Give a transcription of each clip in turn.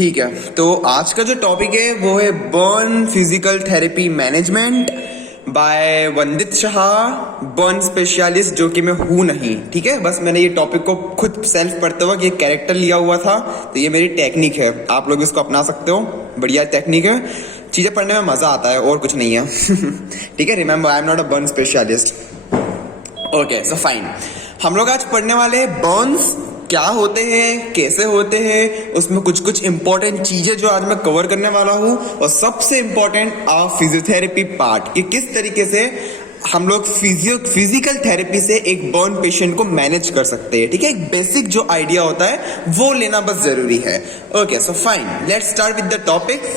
ठीक है, तो आज का जो टॉपिक है वो है burn physical therapy management by Vandit Shah, burn specialist, जो कि मैं हूं नहीं। ठीक है, बस मैंने ये टॉपिक को खुद सेल्फ पढ़ते हुए ये कैरेक्टर लिया हुआ था, तो ये मेरी टेक्निक है। आप लोग इसको अपना सकते हो, बढ़िया टेक्निक है। चीजें पढ़ने में मजा आता है और कुछ नहीं है। ठीक है, remember I am not a burn specialist. Okay, so fine. हम लोग आज पढ़ने वाले हैं बर्न्स क्या होते हैं, कैसे होते हैं, उसमें कुछ कुछ इंपॉर्टेंट चीजें जो आज मैं कवर करने वाला हूं, और सबसे इंपॉर्टेंट फिजियोथेरेपी पार्ट, कि किस तरीके से हम लोग फिजिकल थेरेपी से एक बर्न पेशेंट को मैनेज कर सकते हैं। ठीक है, एक बेसिक जो आइडिया होता है वो लेना बस जरूरी है। Okay, so fine, let's start with the topic.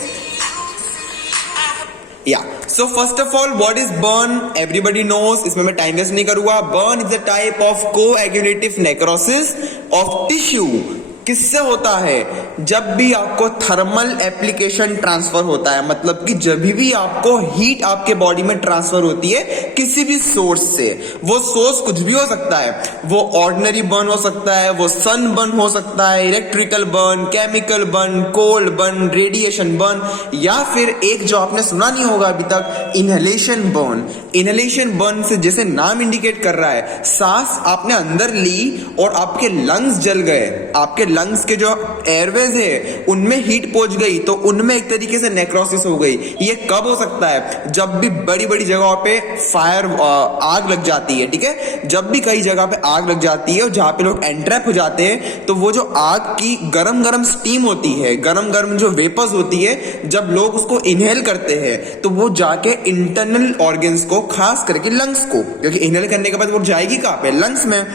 So first of all, what is burn? Everybody knows, इसमें मैं टाइम वेस्ट नहीं करूंगा। Burn is a type of coagulative necrosis of tissue। किससे होता है? जब भी आपको थर्मल एप्लीकेशन ट्रांसफर होता है, मतलब कि जब भी आपको हीट आपके बॉडी में ट्रांसफर होती है किसी भी सोर्स से, वो सोर्स कुछ भी हो सकता है, वो ऑर्डिनरी बर्न हो सकता है, वो सन बर्न हो सकता है, electrical burn, chemical burn, cold burn, radiation burn, या फिर एक जो आपने सुना नहीं होगा अभी तक, इनहेलेशन बर्न। इनहेलेशन बर्न से जैसे नाम इंडिकेट कर रहा है, सांस आपने अंदर ली और आपके लंग्स जल गए, आपके लंग्स के जो एयरवेज है उनमें हीट पहुंच गई, तो उनमें एक तरीके से नेक्रोसिस हो गई। ये कब हो सकता है? जब भी बड़ी बड़ी जगहों पे फायर आग लग जाती है। ठीक है, जब भी कई जगह पे आग लग जाती है और जहां पे लोग एंट्रैप हो जाते हैं, तो वो जो आग की गरम गरम स्टीम होती है, गरम गरम जो वेपर्स होती है, जब लोग उसको इनहेल करते हैं तो वो जाके इंटरनल ऑर्गन्स को, खास करके लंग्स को, क्योंकि इनहेल करने के बाद वो जाएगी कहां पे? लंग्स में,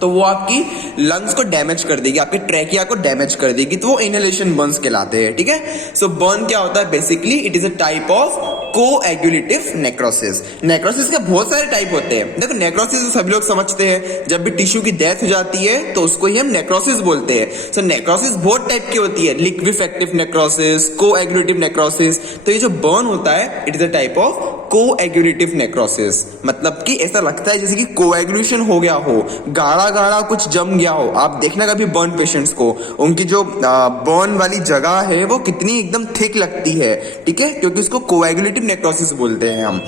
तो वो आपकी लंग्स को डैमेज कर देगी, आपके ट्रैकिया को डैमेज कर देगी, तो वो इनहेलेशन बर्न्स कहलाते हैं। ठीक है, सो बर्न क्या होता है? Basically it is a type of coagulative necrosis. Necrosis के बहुत सारे टाइप होते हैं। देखो, नेक्रोसिस तो सभी लोग समझते हैं, जब भी टिश्यू की डेथ हो जाती है तो उसको ही हम नेक्रोसिस बोलते हैं। सो नेक्रोसिस बहुत टाइप की होती है, लिक्विफेक्टिव नेक्रोसिस, कोएगुलेटिव नेक्रोसिस। तो ये जो बर्न होता है it is a type of coagulative necrosis, मतलब कि ऐसा लगता है जैसे कि कोएगुलेशन हो गया हो, गाढ़ा गाढ़ा कुछ जम गया हो। आप देखना कभी बर्न पेशेंट्स को, उनकी जो बर्न वाली जगह है वो कितनी एकदम थिक लगती है। ठीक है, क्योंकि उसको कोएगुलेटिव नेक्रोसिस बोलते हैं हम।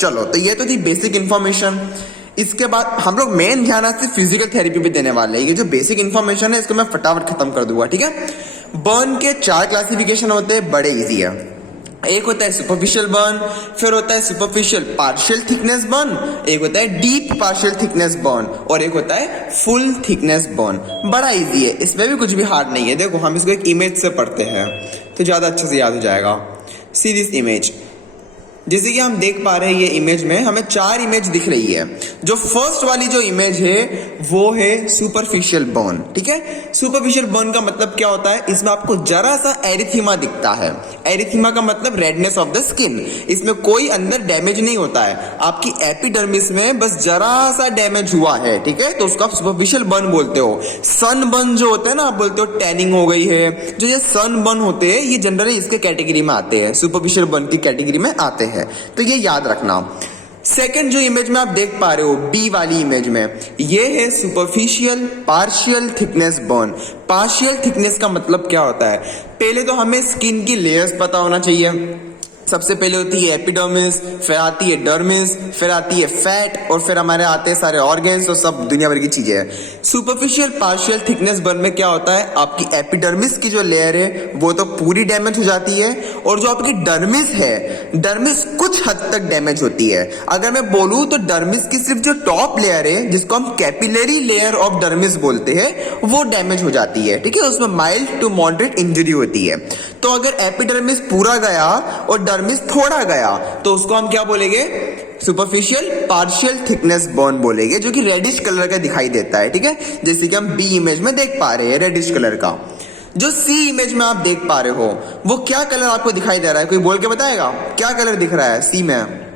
चलो, तो ये तो थी बेसिक इंफॉर्मेशन। इसके बाद हम लोग मेन ध्यान से फिजिकल थेरेपी पे देने वाले हैं। ये जो बेसिक इंफॉर्मेशन है इसको मैं फटाफट खत्म कर दूंगा। ठीक है, बर्न के 4 क्लासिफिकेशन होते हैं, बड़े इजी है। एक होता है सुपरफिशियल बर्न, फिर होता है सुपरफिशियल पार्शियल थिकनेस बर्न, एक होता है डीप पार्शियल थिकनेस बर्न, और एक होता है फुल थिकनेस बर्न। बड़ा इजी है, इसमें भी कुछ भी हार्ड नहीं है। देखो, हम इसको एक इमेज से पढ़ते हैं तो ज्यादा अच्छे से याद हो जाएगा। सी दिस इमेज, जैसे कि हम देख पा रहे हैं, ये इमेज में हमें 4 इमेज दिख रही है। जो फर्स्ट वाली जो इमेज है वो है सुपरफिशियल बर्न। ठीक है, सुपरफिशियल बर्न का मतलब क्या होता है? इसमें आपको जरा सा एरिथीमा दिखता है। एरिथीमा का मतलब रेडनेस ऑफ द स्किन। इसमें कोई अंदर डैमेज नहीं होता है, आपकी एपिडर्मिस में बस जरा सा डैमेज हुआ है। ठीक है, तो उसको आप सुपरफिशियल बर्न बोलते हो। सन बर्न जो होता है ना, आप बोलते हो टैनिंग हो गई है, जो ये सन बर्न होते हैं ये जनरली इसके कैटेगरी में आते हैं, सुपरफिशियल बर्न की कैटेगरी में आते हैं, तो ये याद रखना। सेकंड जो इमेज में आप देख पा रहे हो, बी वाली इमेज में, ये है superficial partial thickness burn. Partial thickness का मतलब क्या होता है? पहले तो हमें स्किन की लेयर्स पता होना चाहिए। सबसे पहले होती है एपिडर्मिस, फिर आती है डर्मिस, फिर आती है फैट, और फिर हमारे आते हैं सारे ऑर्गन्स और सब दुनिया भर की चीजें हैं। सुपरफिशियल पार्शियल थिकनेस बर्न में क्या होता है? आपकी एपिडर्मिस की जो लेयर है वो तो पूरी डैमेज हो जाती है, और जो आपकी डर्मिस है, डर्मिस कुछ हद तक डैमेज होती है। अगर मैं बोलूं तो डर्मिस की सिर्फ जो टॉप लेयर है, जिसको हम कैपिलरी लेयर ऑफ डर्मिस बोलते हैं, वो डैमेज हो जाती है। ठीक है, उसमें माइल्ड टू मॉडरेट इंजरी होती है। तो अगर एपिडर्मिस पूरा गया और डर्मिस थोड़ा गया तो उसको हम क्या बोलेंगे? सुपरफिशियल पार्शियल थिकनेस बर्न बोलेंगे, जो कि रेडिश कलर का दिखाई देता है। ठीक है, जैसे कि हम बी इमेज में देख पा रहे हैं, रेडिश कलर का। जो सी इमेज में आप देख पा रहे हो, वो क्या कलर आपको दिखाई दे रहा है? कोई बोल के बताएगा क्या कलर दिख रहा है सी में?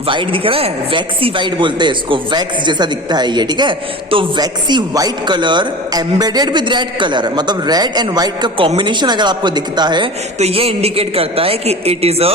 व्हाइट दिख रहा है, वैक्सी व्हाइट बोलते हैं इसको, वैक्स जैसा दिखता है ये। ठीक है, तो waxy white colour embedded with red colour, मतलब रेड एंड व्हाइट का कॉम्बिनेशन अगर आपको दिखता है तो ये इंडिकेट करता है कि it is a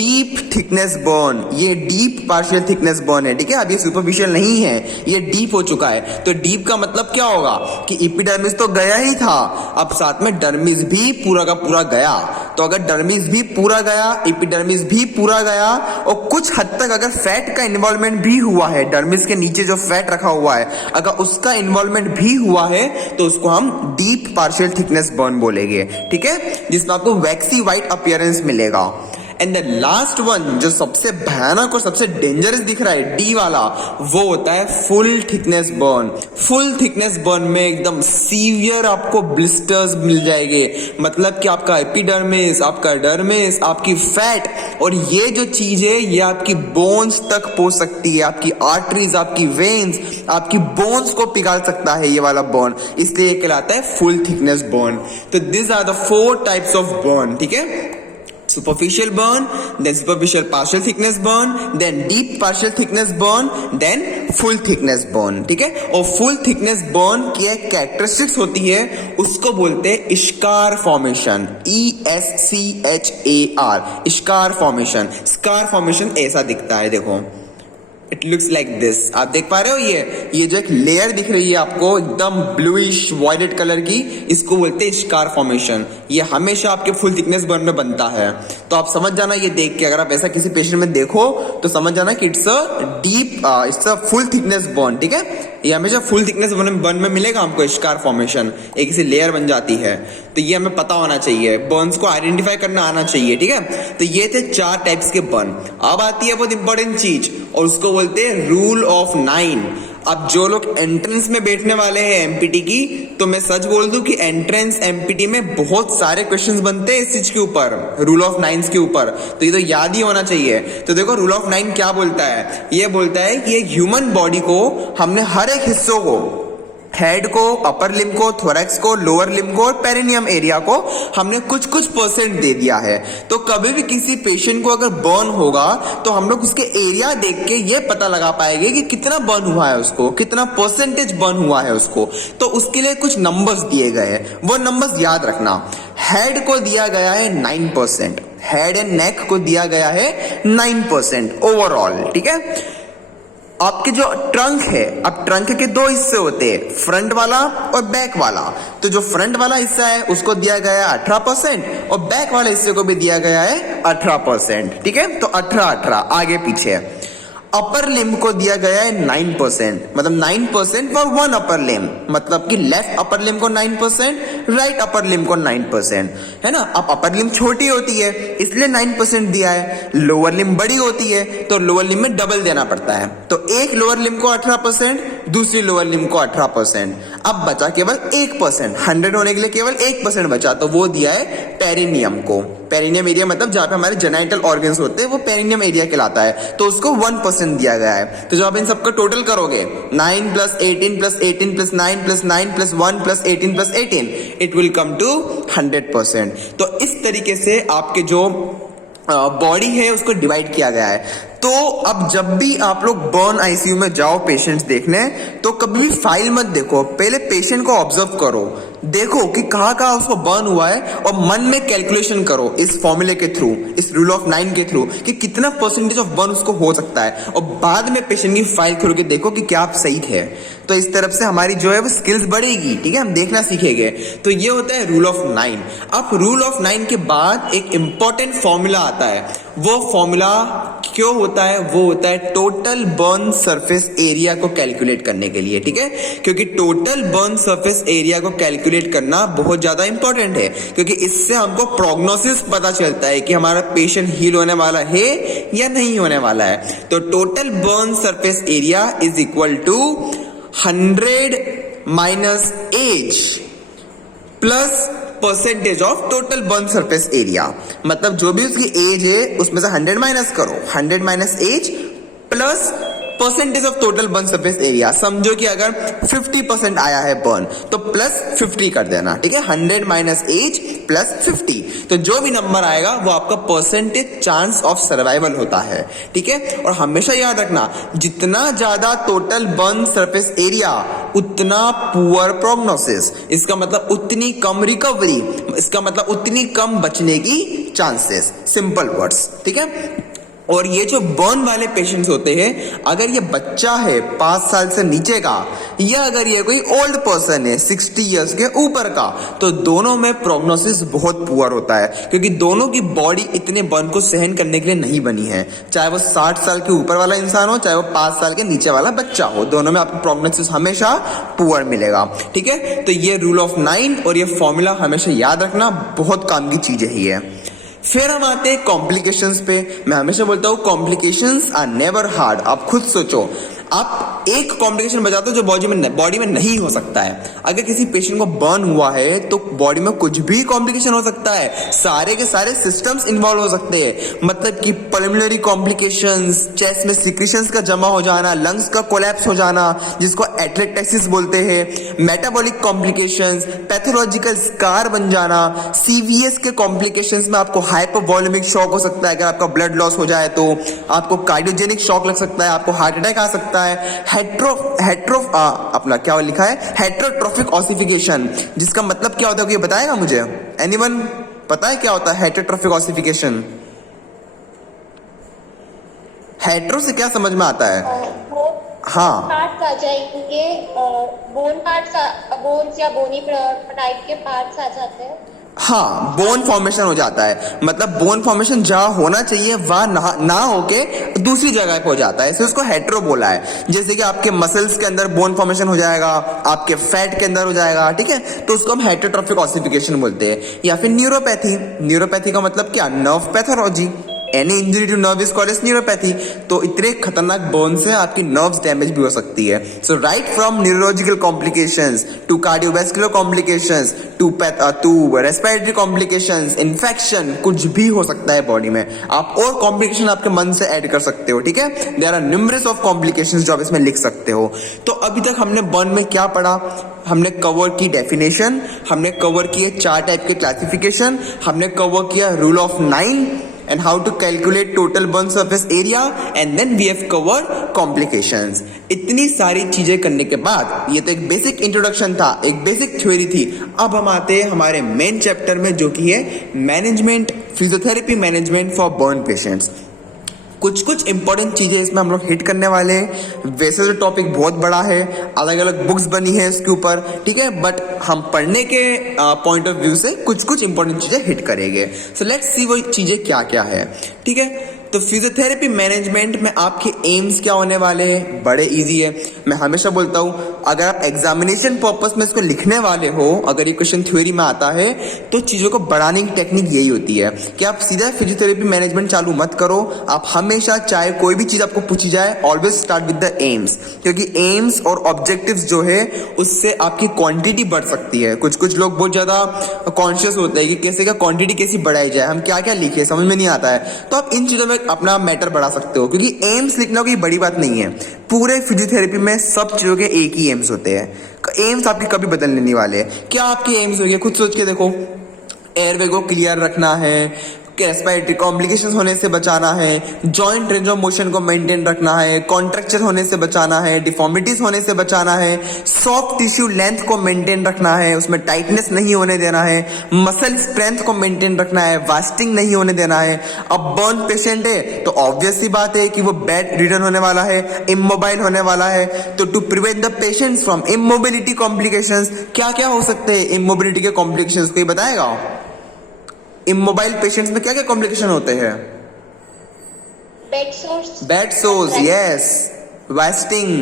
deep thickness burn, ये डीप पार्शियल थिकनेस बर्न है, ठीक है। अब ये सुपरफिशियल नहीं है, ये डीप हो चुका है। तो डीप का मतलब क्या होगा कि एपिडर्मिस तो गया ही था, अब साथ में डर्मिस भी पूरा का पूरा गया। तो अगर डर्मिस भी पूरा गया, एपिडर्मिस भी पूरा गया, और कुछ हद तक अगर फैट का इन्वॉल्वमेंट भी हुआ है, डर्मिस के नीचे जो फैट रखा हुआ है अगर उसका इन्वॉल्वमेंट भी हुआ है, तो उसको हम डीप पार्शियल थिकनेस बर्न बोलेंगे, ठीक है, जिसमें आपको वैक्सी व्हाइट अपीयरेंस मिलेगा। एंड द लास्ट वन, जो सबसे भयानक और सबसे डेंजरस दिख रहा है, डी वाला, वो होता है full thickness burn. Full thickness burn में एकदम सीवियर आपको ब्लिस्टर्स मिल जाएंगे, मतलब कि आपका एपिडर्मिस, आपका डर्मिस, आपकी फैट, और ये जो चीज है ये आपकी बोन्स तक पहुंच सकती है, आपकी आर्टरीज, आपकी वेन्स, आपकी बोन्स को पिघाल सकता है ये वाला बर्न, इसलिए ये कहलाता है फुल थिकनेस बर्न। तो this are the 4 types of burn, ठीक है। Superficial burn, then superficial partial thickness burn, then deep partial thickness burn, then full thickness burn, ठीक है। और full thickness burn की एक कैरेक्टरिस्टिक्स होती है, उसको बोलते हैं scar formation, ESCHAR, scar formation. Scar formation ऐसा दिखता है, देखो, इट लुक्स लाइक दिस। आप देख पा रहे हो, ये जो एक लेयर दिख रही है आपको एकदम ब्लूइश वॉयलेट कलर की, इसको बोलते हैं स्कार फॉर्मेशन। ये हमेशा आपके फुल थिकनेस बर्न में बनता है। तो आप समझ जाना ये देख के, अगर आप ऐसा किसी पेशेंट में देखो तो समझ जाना कि it's a full thickness burn, ठीक है। ये हमेशा फुल थिकनेस बर्न में मिलेगा हमको स्कार फॉर्मेशन, एक ऐसी लेयर बन जाती है। तो ये हमें पता होना चाहिए, बर्न्स को आइडेंटिफाई करना आना चाहिए, ठीक है। तो ये थे 4 टाइप्स के बर्न। अब आती है बहुत इंपॉर्टेंट चीज, और उसको बोलते हैं रूल ऑफ 9। अब जो लोग एंट्रेंस में बैठने वाले हैं एमपीटी की, तो मैं सच बोल दूं कि एंट्रेंस एमपीटी में बहुत सारे क्वेश्चंस बनते हैं इस चीज के ऊपर, रूल ऑफ 9 के ऊपर। तो ये तो याद ही होना चाहिए। तो देखो रूल ऑफ 9 क्या बोलता है, ये बोलता है कि एक ह्यूमन बॉडी को हमने हर एक हिस्सों को, हेड को, अपर लिम्ब को, थोरैक्स को, लोअर लिम्ब को और पेरिनियम एरिया को हमने कुछ कुछ परसेंट दे दिया है। तो कभी भी किसी पेशेंट को अगर बर्न होगा तो हम लोग उसके एरिया देख के ये पता लगा पाएंगे कि कितना बर्न हुआ है उसको, कितना परसेंटेज बर्न हुआ है उसको। तो उसके लिए कुछ नंबर्स दिए गए हैं, वो नंबर्स याद रखना। हेड को दिया गया है 9%, हेड एंड नेक को दिया गया है 9% ओवरऑल, ठीक है। आपके जो ट्रंक है, अब ट्रंक के 2 हिस्से होते हैं, फ्रंट वाला और बैक वाला। तो जो फ्रंट वाला हिस्सा है उसको दिया गया है 18%, और बैक वाले हिस्से को भी दिया गया है 18%, ठीक है। तो 18 आगे पीछे। अपर लिम्ब को दिया गया है 9%, मतलब 9% फॉर 1 अपर लिम्ब, मतलब कि लेफ्ट अपर लिम्ब को 9%, राइट अपर लिम्ब को 9%, है ना। अब अपर लिम्ब छोटी होती है इसलिए 9% दिया है, लोअर लिम्ब बड़ी होती है तो लोअर लिम्ब में डबल देना पड़ता है। तो एक लोअर लिम्ब को 18%, दूसरी लोअर लिम्ब को 18%। अब बचा केवल 1%, 100 होने के लिए केवल 1% बचा, तो वो दिया है पेरिनियम को। पेरिनियम एरिया मतलब जहां पे हमारे जेनाइटल ऑर्गन्स होते हैं, वो पेरिनियम एरिया कहलाता है। तो उसको 1% दिया गया है। तो जब आप इन सबका टोटल करोगे, 9 + 18 + 18 + 9 + 9 + 1 + 18 + 18, इट विल कम टू 100%। तो इस तरीके से आपके जो बॉडी है उसको डिवाइड किया गया है। तो अब जब भी आप लोग बर्न आईसीयू में जाओ पेशेंट्स देखने, तो कभी भी फाइल मत देखो, पहले पेशेंट को ऑब्जर्व करो, देखो कि कहाँ कहाँ उसको बर्न हुआ है, और मन में कैलकुलेशन करो इस फॉर्मूले के थ्रू, इस रूल ऑफ 9 के थ्रू, कि कितना परसेंटेज ऑफ बर्न उसको हो सकता है, और बाद में पेशेंट की फाइल खोल के देखो कि क्या आप सही है। तो इस तरफ से हमारी जो है वो स्किल्स बढ़ेगी, ठीक है, हम देखना सीखेंगे। तो ये होता है रूल ऑफ 9। अब रूल ऑफ 9 के बाद एक इंपॉर्टेंट फॉर्मूला आता है। वो फॉर्मूला क्यों होता है? वो होता है टोटल बर्न सरफेस एरिया को कैलकुलेट करने के लिए, ठीक है, क्योंकि टोटल बर्न सरफेस एरिया को कैलकुलेट करना बहुत ज्यादा इंपॉर्टेंट है, क्योंकि इससे हमको प्रोग्नोसिस पता चलता है कि हमारा पेशेंट हील होने वाला है या नहीं होने वाला है। तो total burn surface area is equal to 100 minus age plus percentage of total burn surface area. मतलब जो भी उसकी एज है उसमें से 100 माइनस करो, 100 minus age plus percentage of total burn surface area. समझो कि अगर 50% आया है बर्न, तो प्लस 50 कर देना, ठीक है, 100 माइनस एज प्लस 50। तो जो भी नंबर आएगा वो आपका परसेंटेज चांस ऑफ सर्वाइवल होता है, ठीक है। और हमेशा याद रखना, जितना ज्यादा टोटल बर्न सरफेस एरिया उतना पुअर प्रोग्नोसिस, इसका मतलब उतनी कम रिकवरी, इसका मतलब उतनी कम बचने की चांसेस, सिंपल वर्ड्स, ठीक है। और ये जो बर्न वाले पेशेंट्स होते हैं, अगर ये बच्चा है 5 साल से नीचे का या अगर ये कोई ओल्ड पर्सन है 60 इयर्स के ऊपर का, तो दोनों में प्रोग्नोसिस बहुत पुअर होता है, क्योंकि दोनों की बॉडी इतने बर्न को सहन करने के लिए नहीं बनी है। चाहे वो 60 साल के ऊपर वाला इंसान हो, चाहे वो 5 साल के नीचे वाला बच्चा हो, दोनों में आपको प्रोग्नोसिस हमेशा पुअर मिलेगा, ठीक है। तो ये रूल ऑफ 9 और ये फॉर्मूला हमेशा याद रखना, बहुत काम की चीज है ये। फिर हम आते हैं कॉम्प्लिकेशंस पे। मैं हमेशा बोलता हूँ कॉम्प्लिकेशंस आर नेवर हार्ड। आप खुद सोचो, आप एक कॉम्प्लिकेशन बजाते हो जो बॉडी में नहीं हो सकता है। अगर किसी पेशेंट को बर्न हुआ है तो बॉडी में कुछ भी कॉम्प्लिकेशन हो सकता है, सारे के सारे सिस्टम्स इन्वॉल्व हो सकते हैं। मतलब कि पल्मोनरी कॉम्प्लिकेशंस, चेस्ट में सिक्रीशंस का जमा हो जाना, लंग्स का कोलैप्स हो जाना जिसको एटलेक्टेसिस बोलते हैं, मेटाबॉलिक कॉम्प्लिकेशंस, पैथोलॉजिकल स्कार बन जाना, सीवीएस के कॉम्प्लिकेशंस में आपको हाइपोवॉल्यूमिक शॉक हो सकता है, अगर आपका ब्लड लॉस हो जाए तो आपको कार्डियोजेनिक शॉक लग सकता है, आपको हार्ट अटैक आ सकता है। अपना क्या लिखा है, हेट्रोट्रोफिक ऑसिफिकेशन, जिसका मतलब क्या होता है, ये बताएगा मुझे? एनीवन पता है क्या होता है हेट्रोट्रोफिक ऑसिफिकेशन? हेट्रो से क्या समझ में आता है? हाँ, पार्ट्स आ जाएंगे, बोन्स या बोनी टाइप के पार्ट्स आ जाते हैं। हाँ, बोन फॉर्मेशन हो जाता है, मतलब बोन फॉर्मेशन जहां होना चाहिए वहां ना होके दूसरी जगह पे हो जाता है, इसलिए उसको हेट्रो बोला है। जैसे कि आपके मसल्स के अंदर बोन फॉर्मेशन हो जाएगा, आपके फैट के अंदर हो जाएगा, ठीक है, तो उसको हम हेट्रोट्रोफिक ऑसिफिकेशन बोलते हैं। या फिर न्यूरोपैथी का मतलब क्या? Nerve pathology. Any injury to nerve is called as neuropathy. तो इतने खतरनाक बर्न से आपकी नर्व्स डैमेज भी हो सकती है। So right from neurological complications to cardiovascular complications to respiratory complications, infection, कुछ भी हो सकता है बॉडी में। आप और कॉम्प्लिकेशन आपके मन से ऐड कर सकते हो, ठीक है। There are numerous of complications जो आप इसमें लिख सकते हो। तो अभी तक हमने बर्न में क्या पढ़ा? हमने कवर की डेफिनेशन, हमने कवर किए 4 टाइप के क्लासिफिकेशन, हमने कवर किया rule of 9 and how to calculate total burn surface area, and then we have covered complications। इतनी सारी चीजें करने के बाद, ये तो एक बेसिक इंट्रोडक्शन था, एक बेसिक थ्योरी थी। अब हम आते हैं हमारे मेन चैप्टर में जो कि है management, physiotherapy management for burn patients. कुछ इंपॉर्टेंट चीजें इसमें हम लोग हिट करने वाले हैं। वैसे तो टॉपिक बहुत बड़ा है, अलग अलग बुक्स बनी है इसके ऊपर, ठीक है, बट हम पढ़ने के पॉइंट ऑफ व्यू से कुछ इंपॉर्टेंट चीजें हिट करेंगे। सो लेट्स सी वो चीजें क्या क्या है, ठीक है। तो फिजियोथेरेपी मैनेजमेंट में आपके एम्स क्या होने वाले हैं? बड़े इजी है। मैं हमेशा बोलता हूं, अगर आप एग्जामिनेशन पर्पस में इसको लिखने वाले हो, अगर ये क्वेश्चन थ्योरी में आता है, तो चीजों को बढ़ाने की टेक्निक यही होती है कि आप सीधा फिजियोथेरेपी मैनेजमेंट चालू मत करो। आप हमेशा, चाहे कोई भी चीज आपको पूछी जाए, always start with the AIIMS, क्योंकि एम्स और ऑब्जेक्टिव्स जो है उससे आपकी क्वांटिटी बढ़ सकती है। कुछ लोग बहुत ज्यादा कॉन्शियस होते हैं कि कैसे क्या क्वांटिटी कैसी बढ़ाई जाए, हम क्या क्या लिखे, समझ में नहीं आता है। तो आप इन चीजों में अपना मैटर बढ़ा सकते हो, क्योंकि एम्स लिखना कोई बड़ी बात नहीं है। पूरे फिजियोथेरेपी में सब चीजों के एक ही एम्स होते हैं। एम्स आपके कभी बदलने नहीं वाले। क्या आपके एम्स होंगे? खुद सोच के देखो। एयरवे को क्लियर रखना है, रेस्पिरेटरी कॉम्प्लिकेशंस होने से बचाना है, जॉइंट रेंज ऑफ मोशन को मेंटेन रखना है, कॉन्ट्रैक्चर होने से बचाना है, डिफॉर्मिटीज होने से बचाना है, सॉफ्ट टिश्यू लेंथ को मेंटेन रखना है, उसमें टाइटनेस नहीं होने देना है, मसल स्ट्रेंथ को मेंटेन रखना है, वास्टिंग नहीं होने देना है। अब बर्न पेशेंट है तो ऑब्वियस सी बात है कि वो बेड रिडन होने वाला है, इमोबाइल होने वाला है। तो to prevent the patients from immobility complications, क्या क्या हो सकते हैं इमोबिलिटी के कॉम्प्लिकेशंस, कोई बताएगा? इमोबाइल पेशेंट्स में क्या क्या कॉम्प्लिकेशन होते हैं? Bed source, yes, wasting,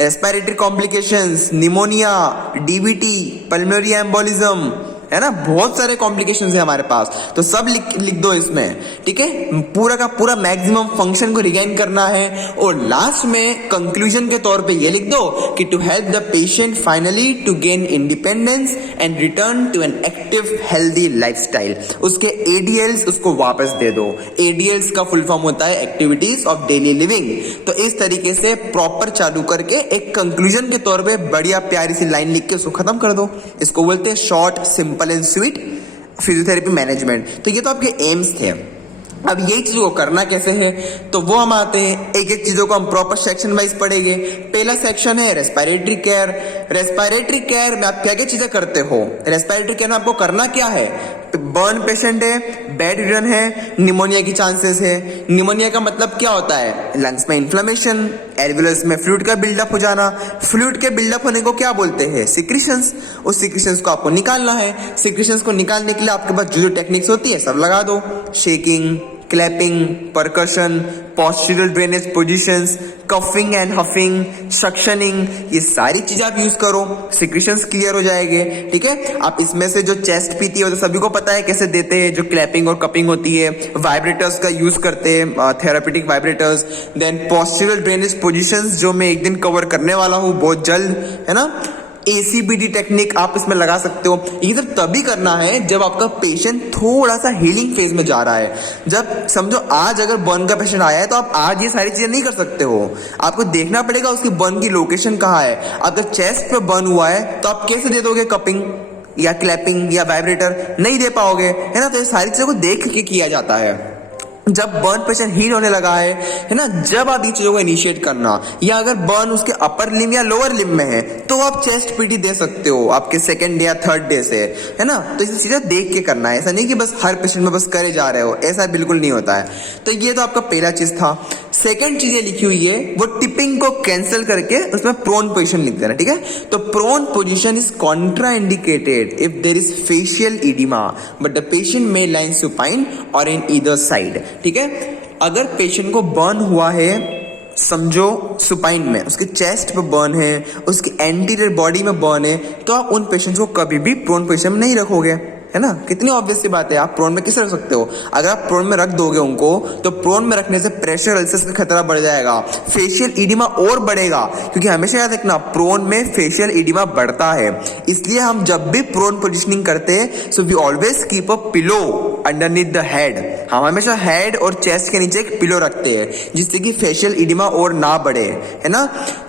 respiratory complications, pneumonia, DBT, pulmonary embolism, है ना, बहुत सारे कॉम्प्लिकेशंस है हमारे पास। तो सब लिख दो इसमें, ठीक है। पूरा का पूरा मैक्सिमम फंक्शन को रिगाइन करना है। और लास्ट में कंक्लूजन के तौर पे ये लिख दो कि to help the patient finally to gain independence and return to an active healthy lifestyle. उसके एडीएल्स उसको वापस दे दो। एडीएल्स का फुल फॉर्म होता है एक्टिविटीज ऑफ डेली लिविंग। तो इस तरीके से प्रॉपर चालू करके एक कंक्लूजन के तौर पे बढ़िया प्यारी सी लाइन लिख के उसको खत्म कर दो। इसको बोलते हैं short, simple and sweet physiotherapy management. तो ये तो आपके एम्स थे। अब यही चीजों को करना कैसे है, तो वो हम आते हैं एक एक चीजों को हम प्रॉपर सेक्शन वाइज पढ़ेंगे। पहला सेक्शन है रेस्पिरेटरी केयर। रेस्पिरेटरी केयर में आप क्या क्या चीजें करते हो। रेस्पिरेटरी केयर में आपको करना क्या है, बर्न पेशेंट है, बेड रिडन है, निमोनिया की चांसेस है। निमोनिया का मतलब क्या होता है, लंग्स में इन्फ्लेमेशन, एल्वियस में फ्लूइड का बिल्डअप हो जाना। फ्लूइड के बिल्डअप होने को क्या बोलते हैं, सिक्रीशंस। उस सिक्रीशंस को आपको निकालना है। सिक्रीशंस को निकालने के लिए आपके पास जो जो टेक्निक्स होती है सब लगा दो, shaking, clapping, percussion, postural drainage positions, coughing and huffing, suctioning, ये सारी चीजें आप यूज करो, सिक्रीशंस क्लियर हो जाएंगे। ठीक है, आप इसमें से जो चेस्ट पीती है तो सभी को पता है कैसे देते हैं, जो क्लैपिंग और कपिंग होती है, वाइब्रेटर्स का यूज करते हैं, therapeutic vibrators. Then postural drainage positions जो मैं एक दिन कवर करने वाला हूँ बहुत जल्द, है ना। ACBD टेक्निक आप इसमें लगा सकते हो। ये सब तभी करना है जब आपका पेशेंट थोड़ा सा हीलिंग फेज में जा रहा है। जब समझो आज अगर बर्न का पेशेंट आया है तो आप आज ये सारी चीजें नहीं कर सकते हो, आपको देखना पड़ेगा उसकी बर्न की लोकेशन कहाँ है। अगर चेस्ट पे बर्न हुआ है तो आप कैसे दे दोगे कपिंग या क्लैपिंग या वाइब्रेटर, नहीं दे पाओगे, है ना। तो ये सारी चीजों को देख के किया जाता है। जब बर्न पेशेंट हील होने लगा है ना, जब आप ये चीजों को इनिशिएट करना, या अगर बर्न उसके अपर लिम या लोअर लिम में है तो आप चेस्ट पीटी दे सकते हो आपके सेकंड डे या थर्ड डे से, है ना। तो इसे चीजें देख के करना है, ऐसा नहीं कि बस हर पेशेंट में बस करे जा रहे हो, ऐसा बिल्कुल नहीं होता है। तो ये तो आपका पहला चीज था। सेकंड चीजें लिखी हुई है वो टिपिंग को कैंसिल करके उसमें प्रोन पोजीशन लिख देना। ठीक है, तो prone position is contraindicated if there is facial oedema but the patient may lie in supine और इन ईदर साइड। ठीक है, अगर पेशेंट को बर्न हुआ है समझो सुपाइन में, उसके चेस्ट पे बर्न है, उसकी एंटीरियर बॉडी में बर्न है, तो आप उन पेशेंट्स को कभी भी प्रोन पोजीशन में नहीं रखोगे, है ना। कितनी ऑब्वियस सी बात है, आप प्रोन में किसे रख सकते हो। अगर आप प्रोन में रख दोगे उनको तो प्रोन में रखने से प्रेशर अल्सर्स का खतरा बढ़ जाएगा, फेशियल इडिमा और बढ़ेगा, क्योंकि हमेशा याद रखना प्रोन में फेशियल इडिमा बढ़ता है। इसलिए हम जब भी प्रोन पोजीशनिंग करते हैं so we always keep a pillow underneath the head. हम हमेशा हेड और चेस्ट के नीचे एक पिलो रखते हैं जिससे कि फेशियल इडिमा और ना बढ़े, है ना।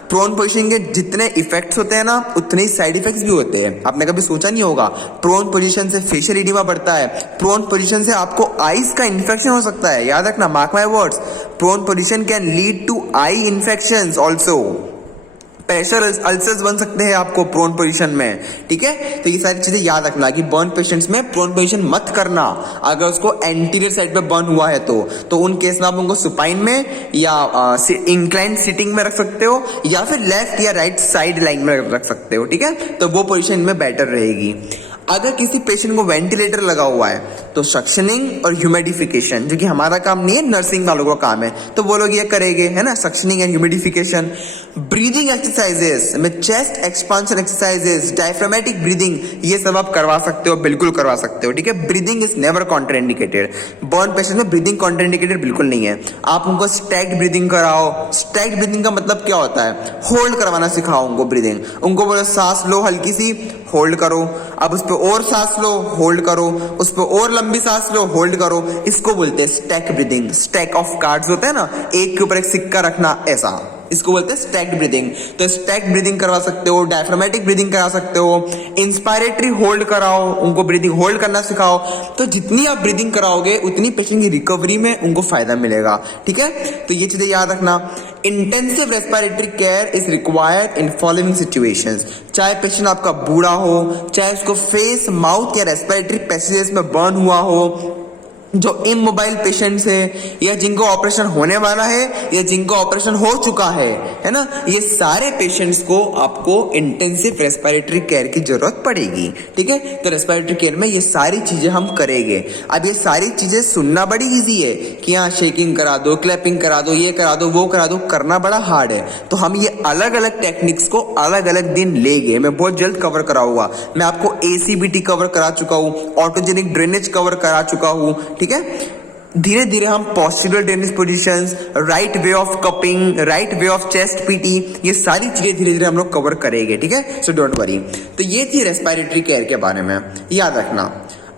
प्रोन पोजीशनिंग के जितने इफेक्ट्स होते हैं ना उतने ही साइड इफेक्ट्स भी होते हैं। आपने कभी सोचा नहीं होगा, प्रोन पोजीशन से फेशियल इडिमा बढ़ता है, प्रोन पोजीशन से आपको आईज का इन्फेक्शन हो सकता है। याद रखना, mark my words, prone position can lead to eye infections also. Pressure ulcers बन सकते हैं आपको प्रोन पोजीशन में। ठीक है, तो ये सारी चीजें याद रखना कि बर्न पेशेंट्स में प्रोन पोजीशन मत करना। अगर उसको एंटीरियर साइड पे बर्न हुआ है तो उन केस में आप उनको सुपाइन में या इंक्लाइन सिटिंग में रख सकते हो, या फिर लेफ्ट या राइट साइड लाइन में रख सकते हो। ठीक है, तो वो पोजीशन में बेटर रहेगी। अगर किसी पेशेंट को वेंटिलेटर लगा हुआ है तो सक्शनिंग और ह्यूमिडिफिकेशन, जो कि हमारा काम नहीं है, नर्सिंग वालों का काम है, तो वो लोग ये करेंगे, है ना, suctioning and humidification. Breathing exercises में chest expansion exercises, diaphragmatic breathing, ये सब आप करवा सकते हो, बिल्कुल करवा सकते हो। ठीक है, breathing is never contraindicated. Burn patient में ब्रीदिंग कॉन्ट्राइंडिकेटेड बिल्कुल नहीं है। आप उनको स्टैक्ड ब्रीदिंग कराओ। स्टैक्ड ब्रीदिंग का मतलब क्या होता है, होल्ड करवाना सिखाओ उनको ब्रीदिंग। उनको बोलो सांस लो हल्की सी, होल्ड करो, अब उस पर और सांस लो, होल्ड करो, उस पर और लंबी सांस लो, होल्ड करो। इसको बोलते हैं stack breathing. Stack of cards होते हैं ना, एक के ऊपर एक सिक्का रखना, ऐसा, इसको बोलते हैं स्टैक्ड ब्रीदिंग। तो स्टैक्ड ब्रीदिंग करवा सकते हो, डायफ्रामेटिक ब्रीदिंग करा सकते हो, इंस्पायरेटरी होल्ड कराओ, उनको ब्रीदिंग होल्ड करना सिखाओ। तो जितनी आप ब्रीदिंग कराओगे उतनी पेशेंट की रिकवरी में उनको फायदा मिलेगा। ठीक है, तो ये चीजें याद रखना। Intensive respiratory care is required in following situations. चाहे पेशेंट आपका बूढ़ा हो, चाहे उसको फेस, माउथ या रेस्पिरेटरी पैसेजेस में बर्न हुआ हो, जो इमोबाइल पेशेंट्स है, या जिनको ऑपरेशन होने वाला है, या जिनको ऑपरेशन हो चुका है ना, ये सारे पेशेंट्स को आपको इंटेंसिव रेस्पिरेटरी केयर की जरूरत पड़ेगी। ठीक है, तो रेस्पिरेटरी केयर में ये सारी चीजें हम करेंगे। अब ये सारी चीजें सुनना बड़ी इजी है कि हाँ शेकिंग करा दो, क्लैपिंग करा दो, ये करा दो, वो करा दो, करना बड़ा हार्ड है। तो हम ये अलग अलग टेक्निक्स को अलग अलग दिन लेंगे। मैं बहुत जल्द कवर कराऊंगा। मैं आपको ACBT कवर करा चुका हूँ, ऑटोजेनिक ड्रेनेज कवर करा चुका हूँ। ठीक है, धीरे धीरे हम postural drainage positions, right way of cupping, right way of chest PT, ये सारी चीजें धीरे धीरे हम लोग कवर करेंगे। ठीक है, सो डोंट वरी। तो ये थी रेस्पिरेटरी केयर के बारे में, याद रखना।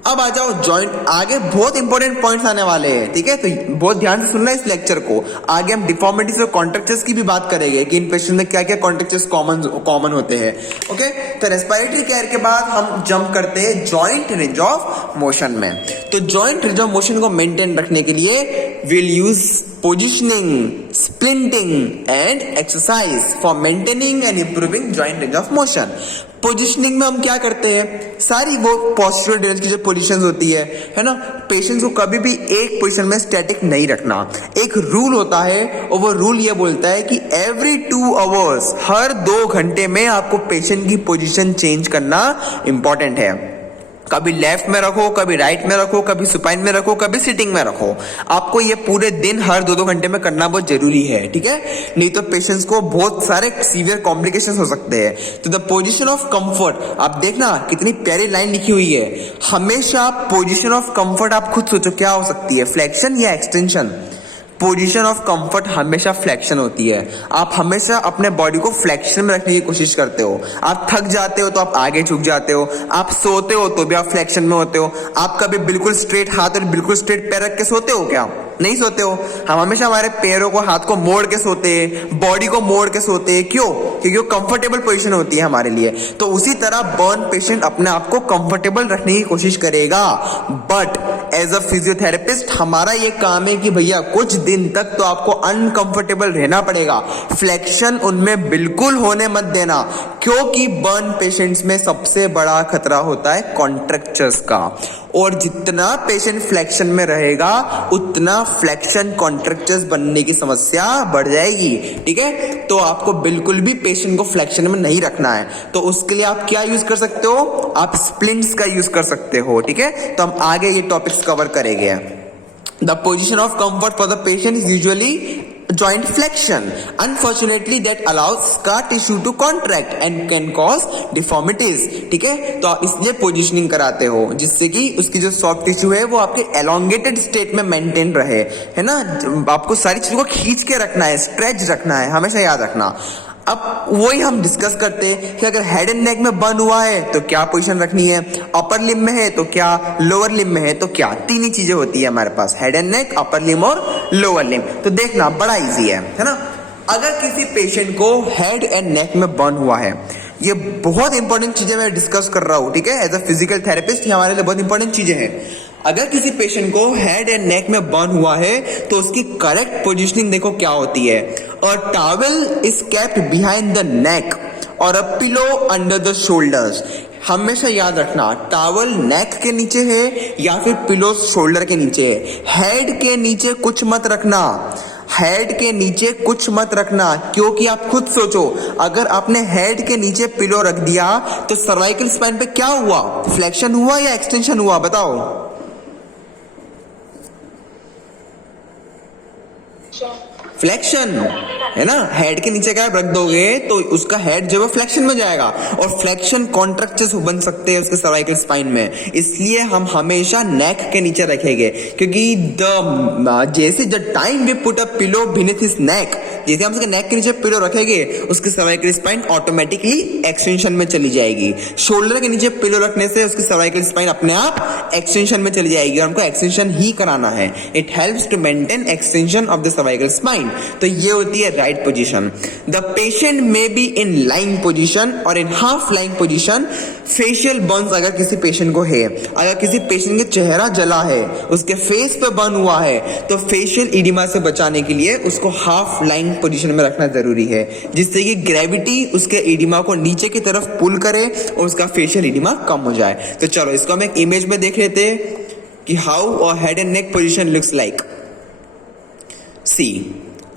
अब आ जाओ जॉइंट, आगे बहुत इंपॉर्टेंट पॉइंट्स आने वाले हैं, ठीक है, तो बहुत ध्यान से सुनना इस लेक्चर को। आगे हम डिफॉर्मिटीज और कॉन्ट्रैक्चर्स की भी बात करेंगे कि इन पेशेंट में क्या क्या कॉन्ट्रैक्चर्स कॉमन होते हैं। ओके, तो रेस्पिरेटरी केयर के बाद हम जंप करते हैं जॉइंट रेंज ऑफ मोशन में। तो जॉइंट रेंज ऑफ मोशन को मेंटेन रखने के लिए will use positioning, splinting and exercise for maintaining and improving joint range of motion. Positioning में हम क्या करते हैं, सारी वो पोस्चरल ड्रिल्स की जो पोजीशंस होती है ना, पेशेंट्स को कभी भी एक पोजीशन में स्टैटिक नहीं रखना। एक रूल होता है और वो रूल ये बोलता है कि एवरी 2 आवर्स, हर 2 घंटे में आपको पेशेंट की पोजीशन चेंज करना इंपॉर्टेंट है। कभी लेफ्ट में रखो, कभी राइट में रखो, कभी सुपाइन में रखो, कभी सिटिंग में रखो। आपको ये पूरे दिन हर 2-2 घंटे में करना बहुत जरूरी है, ठीक है, नहीं तो पेशेंट्स को बहुत सारे सीवियर कॉम्प्लिकेशंस हो सकते हैं। तो द पोजीशन ऑफ कंफर्ट, आप देखना कितनी प्यारी लाइन लिखी हुई है। हमेशा पोजीशन ऑफ कंफर्ट आप खुद सोचो क्या हो सकती है, फ्लेक्शन या एक्सटेंशन। पोजीशन ऑफ कंफर्ट हमेशा फ्लेक्शन होती है। आप हमेशा अपने बॉडी को फ्लेक्शन में रखने की कोशिश करते हो। आप थक जाते हो तो आप आगे झुक जाते हो, आप सोते हो तो भी आप फ्लेक्शन में होते हो। आप कभी बिल्कुल स्ट्रेट हाथ और बिल्कुल स्ट्रेट पैर रख के सोते हो क्या? नहीं सोते हो। हम हमेशा हमारे पैरों को, हाथ को मोड़ के सोते हैं, बॉडी को मोड़ के सोते हैं। क्यों? क्योंकि वो कंफर्टेबल पोजीशन होती है हमारे लिए। तो उसी तरह बर्न पेशेंट अपने आप को कंफर्टेबल रखने की कोशिश करेगा। बट एज अ फिजियोथेरेपिस्ट हमारा ये काम है कि भैया कुछ दिन तक तो आपको अनकंफर्टेबल रहना पड़ेगा। फ्लेक्शन उनमें बिल्कुल होने मत देना, क्योंकि बर्न पेशेंट्स में सबसे बड़ा खतरा होता है कॉन्ट्रैक्चर्स का। और जितना पेशेंट फ्लेक्शन में रहेगा उतना फ्लेक्शन कॉन्ट्रैक्चर्स बनने की समस्या बढ़ जाएगी, ठीक है। तो आपको बिल्कुल भी पेशेंट को फ्लेक्शन में नहीं रखना है। तो उसके लिए आप क्या यूज कर सकते हो, आप स्प्लिंट्स का यूज कर सकते हो, ठीक है। तो हम आगे ये टॉपिक्स कवर करेंगे। The position of comfort for the patient is usually joint flexion. Unfortunately, that allows scar tissue to contract and can cause deformities. ठीक है, तो आप इसलिए पोजिशनिंग कराते हो जिससे कि उसकी जो सॉफ्ट टिश्यू है वो आपके एलोंगेटेड स्टेट में मेंटेन रहे, है ना। आपको सारी चीजों को खींच के रखना है, स्ट्रेच रखना है, हमेशा याद रखना। अब वही हम डिस्कस करते हैं कि अगर हेड एंड नेक में बर्न हुआ है तो क्या पोजीशन रखनी है, अपर लिम में है तो क्या, लोअर लिम में है तो क्या। 3 ही चीजें होती है हमारे पास, हेड एंड नेक, अपर लिम और लोअर लिम। तो देखना बड़ा इजी है ना। अगर किसी पेशेंट को हेड एंड नेक में बर्न हुआ है, ये बहुत इंपॉर्टेंट चीजें मैं डिस्कस कर रहा हूं, ठीक है। एज अ फिजिकल थेरेपिस्ट हमारे लिए बहुत इंपॉर्टेंट चीजें हैं। अगर किसी पेशेंट को हेड एंड नेक में बर्न हुआ है तो उसकी करेक्ट पोजीशनिंग देखो क्या होती है। A towel is kept behind the neck और a pillow under the shoulders. हमेशा याद रखना, टॉवल नेक के नीचे है या फिर पिलो शोल्डर के नीचे है। हेड के नीचे कुछ मत रखना, हेड के नीचे कुछ मत रखना, क्योंकि आप खुद सोचो, अगर आपने हेड के नीचे पिलो रख दिया तो सर्वाइकल स्पाइन पे क्या हुआ, फ्लेक्शन हुआ या एक्सटेंशन हुआ, बताओ। फ्लेक्शन है ना। हेड के नीचे क्या रख दोगे तो उसका हेड जो है फ्लेक्शन में जाएगा और फ्लेक्शन कॉन्ट्रैक्चर्स बन सकते हैं उसके सर्वाइकल स्पाइन में। इसलिए हम हमेशा नेक के नीचे रखेंगे, क्योंकि जैसे the time we put a pillow beneath his neck, जैसे हम उसके नेक के नीचे पिलो रखेंगे उसकी सर्वाइकल स्पाइन ऑटोमेटिकली एक्सटेंशन में चली जाएगी। शोल्डर के नीचे पिलो रखने से उसकी सर्वाइकल स्पाइन अपने आप एक्सटेंशन में चली जाएगी और हमको एक्सटेंशन ही कराना है। It helps to maintain extension of the cervical spine. तो ये होती है right position. The patient may be in lying position और in half lying position. Facial burns अगर किसी पेशेंट को है, अगर किसी पेशेंट के चेहरा जला है, उसके फेस पे बर्न हुआ है, तो फेशियल इडिमा से बचाने के लिए उसको हाफ लाइंग पोजीशन में रखना जरूरी है, जिससे कि ग्रेविटी उसके इडिमा को नीचे की तरफ पुल करे और उसका फेशियल इडिमा कम हो जाए। तो चलो इसको हम एक इमेज में देख लेते हैं कि how a head and neck position looks like. See,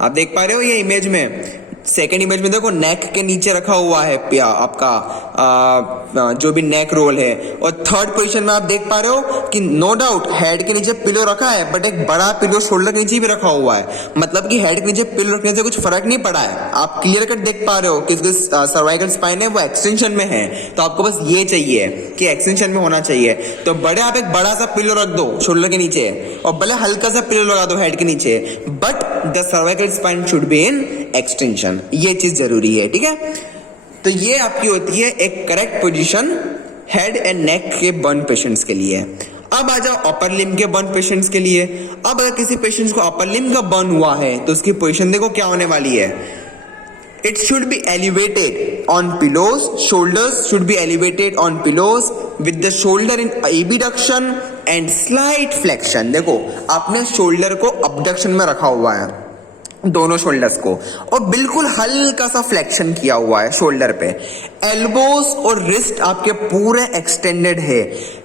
आप देख पा रहे हो ये इमेज में, सेकेंड इमेज में देखो नेक के नीचे रखा हुआ है आपका जो भी नेक रोल है। और थर्ड पोजीशन में आप देख पा रहे हो कि नो डाउट हेड के नीचे पिलो रखा है, बट एक बड़ा पिलो शोल्डर के नीचे भी रखा हुआ है। मतलब कि हेड के नीचे पिलो रखने से कुछ फर्क नहीं पड़ा है। आप क्लियर कट देख पा रहे हो कि सर्वाइकल स्पाइन है वो एक्सटेंशन में है। तो आपको बस ये चाहिए कि एक्सटेंशन में होना चाहिए। तो बड़े आप एक बड़ा सा पिलो रख दो शोल्डर के नीचे और भले हल्का सा पिलो लगा दो हेड के नीचे, but the cervical spine should be in extension. ये चीज जरूरी है, ठीक है। तो ये आपकी होती है एक करेक्ट पोजीशन हेड एंड नेक के बर्न पेशेंट्स के लिए। अब आ जाओ अपर लिम के बर्न पेशेंट्स के लिए। अब अगर किसी पेशेंट को अपर लिम का बर्न हुआ है तो उसकी पोजीशन देखो क्या होने वाली है। It should be elevated on pillows. Shoulders should be elevated on pillows with the shoulder in abduction and slight flexion. देखो आपने शोल्डर को abduction में रखा हुआ है, दोनों शोल्डर्स को, और बिल्कुल हल्का सा फ्लेक्शन किया हुआ है शोल्डर पे। एल्बोस और रिस्ट आपके पूरे एक्सटेंडेड है,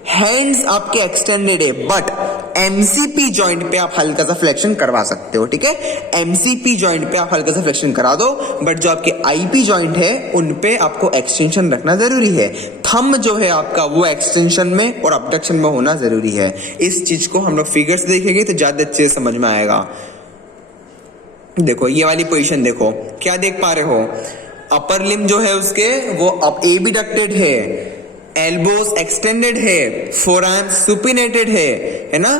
हैंड्स आपके एक्सटेंडेड है, बट एमसीपी जॉइंट पे आप हल्का सा फ्लेक्शन करवा सकते हो, ठीक है। एमसीपी जॉइंट पे आप हल्का सा फ्लेक्शन करा दो, बट जो आपके आईपी जॉइंट है उन पे आपको एक्सटेंशन रखना जरूरी है। थंब जो है आपका वो एक्सटेंशन में और अबडक्शन में होना जरूरी है। इस चीज को हम लोग फिगर्स देखेंगे तो ज्यादा अच्छे से समझ में आएगा। देखो ये वाली पोजीशन देखो, क्या देख पा रहे हो, अपर लिम जो है उसके वो अब एबिडक्टेड है, एल्बोस एक्सटेंडेड है, फोरआर्म सुपिनेटेड है ना,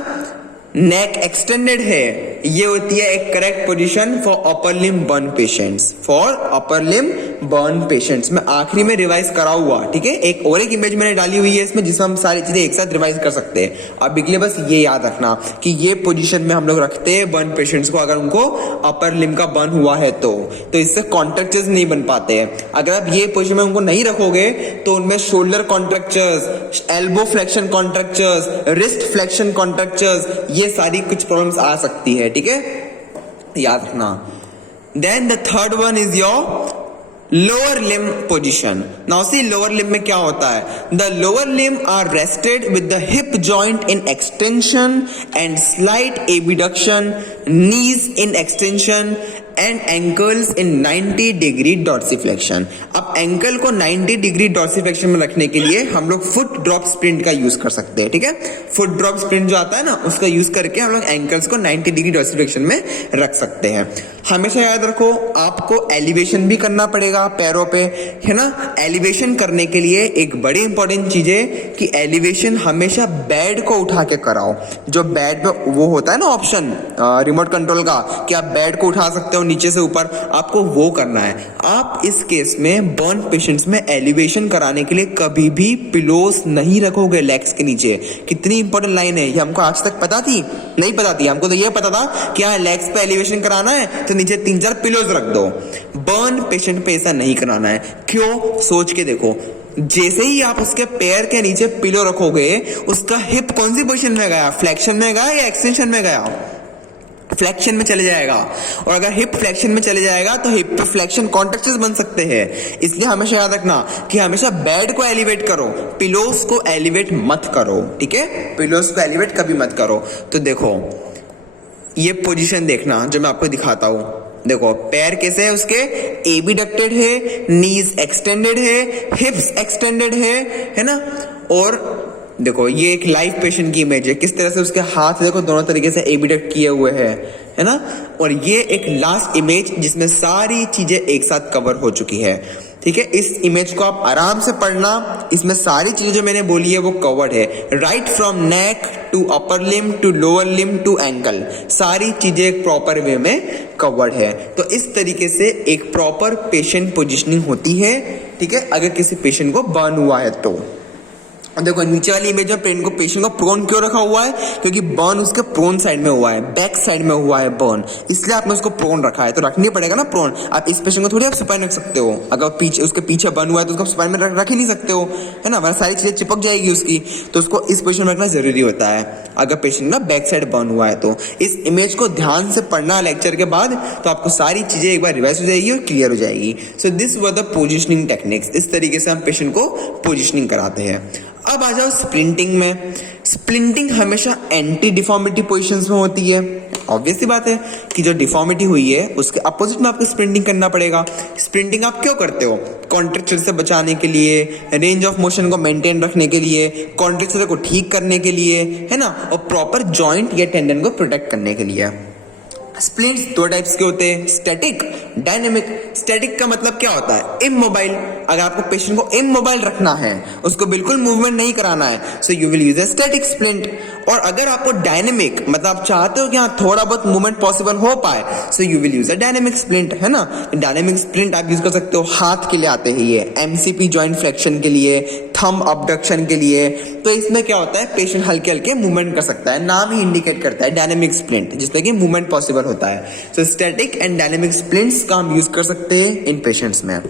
नेक एक्सटेंडेड है। ये होती है एक correct position for upper limb burn patients, for upper limb burn patients. मैं आखिरी में रिवाइज करा हुआ, ठीक है। एक और एक इमेज मैंने डाली हुई है इसमें जिसमें हम सारी चीजें एक साथ रिवाइज कर सकते हैं। अब के लिए बस ये याद रखना कि ये पोजीशन में हम लोग रखते हैं बर्न पेशेंट्स को अगर उनको अपर लिम का बर्न हुआ है तो इससे कॉन्ट्रैक्चर्स नहीं बन पाते हैं। अगर आप ये पोजीशन में उनको नहीं रखोगे तो उनमें shoulder contractures, elbow flexion contractures, wrist flexion contractures, ये सारी कुछ प्रॉब्लम्स आ सकती है, ठीक है, याद रखना। Then the third one is your lower limb position. Now see lower limb में क्या होता है, the lower limb are rested with the hip joint in extension and slight abduction, knees in extension and ankles in 90 degree dorsiflexion. अब ankle को 90 degree dorsiflexion में रखने के लिए हम लोग फुट ड्रॉप स्प्रिंट का यूज कर सकते हैं, ठीक है। फुट ड्रॉप स्प्रिंट जो आता है ना उसका यूज करके हम लोग एंकल्स को 90 डिग्री डॉर्सिफ्लेक्शन में रख सकते हैं। हमेशा याद रखो आपको एलिवेशन भी करना पड़ेगा पैरों पे, है ना। एलिवेशन करने के लिए एक बड़ी इंपॉर्टेंट चीज है कि एलिवेशन हमेशा बेड को उठा के कराओ। जो बेड पे वो होता है ना ऑप्शन रिमोट कंट्रोल का कि आप बेड को उठा सकते हो नीचे से ऊपर, आपको वो करना है। आप इस केस में बर्न पेशेंट्स में एलिवेशन कराने के लिए कभी भी पिलोस नहीं रखोगे लेग्स के नीचे। कितनी इंपॉर्टेंट लाइन है ये, हमको आज तक पता थी? नहीं पता थी। हमको तो ये पता था कि हाँ लेग्स पे एलिवेशन कराना है तो नीचे 3-4 पिलोस रख दो। बर्न पेशेंट पे ऐसा नहीं कराना है। क्यों, सोच के देखो। जैसे ही आप उसके पैर के नीचे पिलो रखोगे उसका हिप कौन सी पोजीशन में गया, फ्लेक्शन में गया या एक्सटेंशन में गया? फ्लेक्शन में चले जाएगा। और अगर हिप फ्लेक्शन में चले जाएगा तो हिप पे फ्लेक्शन कॉन्ट्रैक्चर्स बन सकते हैं। इसलिए हमेशा याद रखना कि हमेशा बेड को एलिवेट करो, पिलोस को एलिवेट मत करो, ठीक है। पिलोस को एलिवेट कभी मत करो। तो देखो ये पोजीशन देखना जो मैं आपको दिखाता हूं। देखो पैर कैसे है उसके, एबिडक्टेड है, नीज एक्सटेंडेड है, हिप्स एक्सटेंडेड है ना। और देखो ये एक लाइव पेशेंट की इमेज है, किस तरह से उसके हाथ देखो दोनों तरीके से एबिडक्ट किए हुए हैं, है ना। और ये एक लास्ट इमेज जिसमें सारी चीजें एक साथ कवर हो चुकी है, ठीक है। इस इमेज को आप आराम से पढ़ना, इसमें सारी चीजें जो मैंने बोली है वो कवर्ड है, right from neck to upper limb to lower limb to ankle, सारी चीजें एक प्रॉपर वे में कवर्ड है। तो इस तरीके से एक प्रॉपर पेशेंट पोजिशनिंग होती है, ठीक है, अगर किसी पेशेंट को बर्न हुआ है तो। देखो नीचे वाली इमेज में पेशेंट को प्रोन क्यों रखा हुआ है, क्योंकि बर्न उसके प्रोन साइड में हुआ है, बैक साइड में हुआ है बर्न, इसलिए आपने उसको प्रोन रखा है। तो रखनी पड़ेगा ना प्रोन। आप इस पेशेंट को थोड़ी आप सुपाइन रख सकते हो, अगर पीछे उसके पीछे बर्न हुआ है तो उसको सुपाइन में रख ही नहीं सकते हो, है ना, वरना सारी चीजें चिपक जाएगी उसकी। तो उसको इस पोजीशन में रखना जरूरी होता है अगर पेशेंट ना बैक साइड बर्न हुआ है तो। इस इमेज को ध्यान से पढ़ना लेक्चर के बाद, तो आपको सारी चीजें एक बार रिवाइज हो जाएगी और क्लियर हो जाएगी। So this were the positioning techniques. इस तरीके से हम पेशेंट को पोजिशनिंग कराते हैं। अब आ जाओ स्प्लिंटिंग में। स्प्लिंटिंग हमेशा एंटी डिफॉर्मिटी पोजीशंस में होती है। ऑब्वियस सी बात है कि जो डिफॉर्मिटी हुई है उसके अपोजिट में आपको स्प्लिंटिंग करना पड़ेगा। स्प्लिंटिंग आप क्यों करते हो? कॉन्ट्रैक्चर से बचाने के लिए, रेंज ऑफ मोशन को मेंटेन रखने के लिए, कॉन्ट्रैक्चर को ठीक करने के लिए, है ना, और प्रॉपर जॉइंट या टेंडन को प्रोटेक्ट करने के लिए। स्प्लिंट्स दो टाइप्स के होते हैं, स्टैटिक, डायनेमिक। स्टैटिक का मतलब क्या होता है? इमोबाइल। अगर आपको पेशेंट को इमोबाइल रखना है, उसको बिल्कुल मूवमेंट नहीं कराना है, so you will use a static splint. और अगर आपको डायनेमिक मतलब आप चाहते हो कि हाँ थोड़ा बहुत मूवमेंट पॉसिबल हो पाए, so you will use a dynamic splint, है ना। डायनेमिक स्प्लिंट आप यूज कर सकते हो, हाथ के लिए आते हैं ये, एमसीपी जॉइंट फ्लेक्शन के लिए, थंब अबडक्शन के लिए। तो इसमें क्या होता है, पेशेंट हल्के हल्के मूवमेंट कर सकता है, नाम ही इंडिकेट करता है डायनेमिक स्प्लिंट, जिसमें कि मूवमेंट पॉसिबल होता है। So static and dynamic splints का हम यूज कर सकते हैं इन पेशेंट्स में।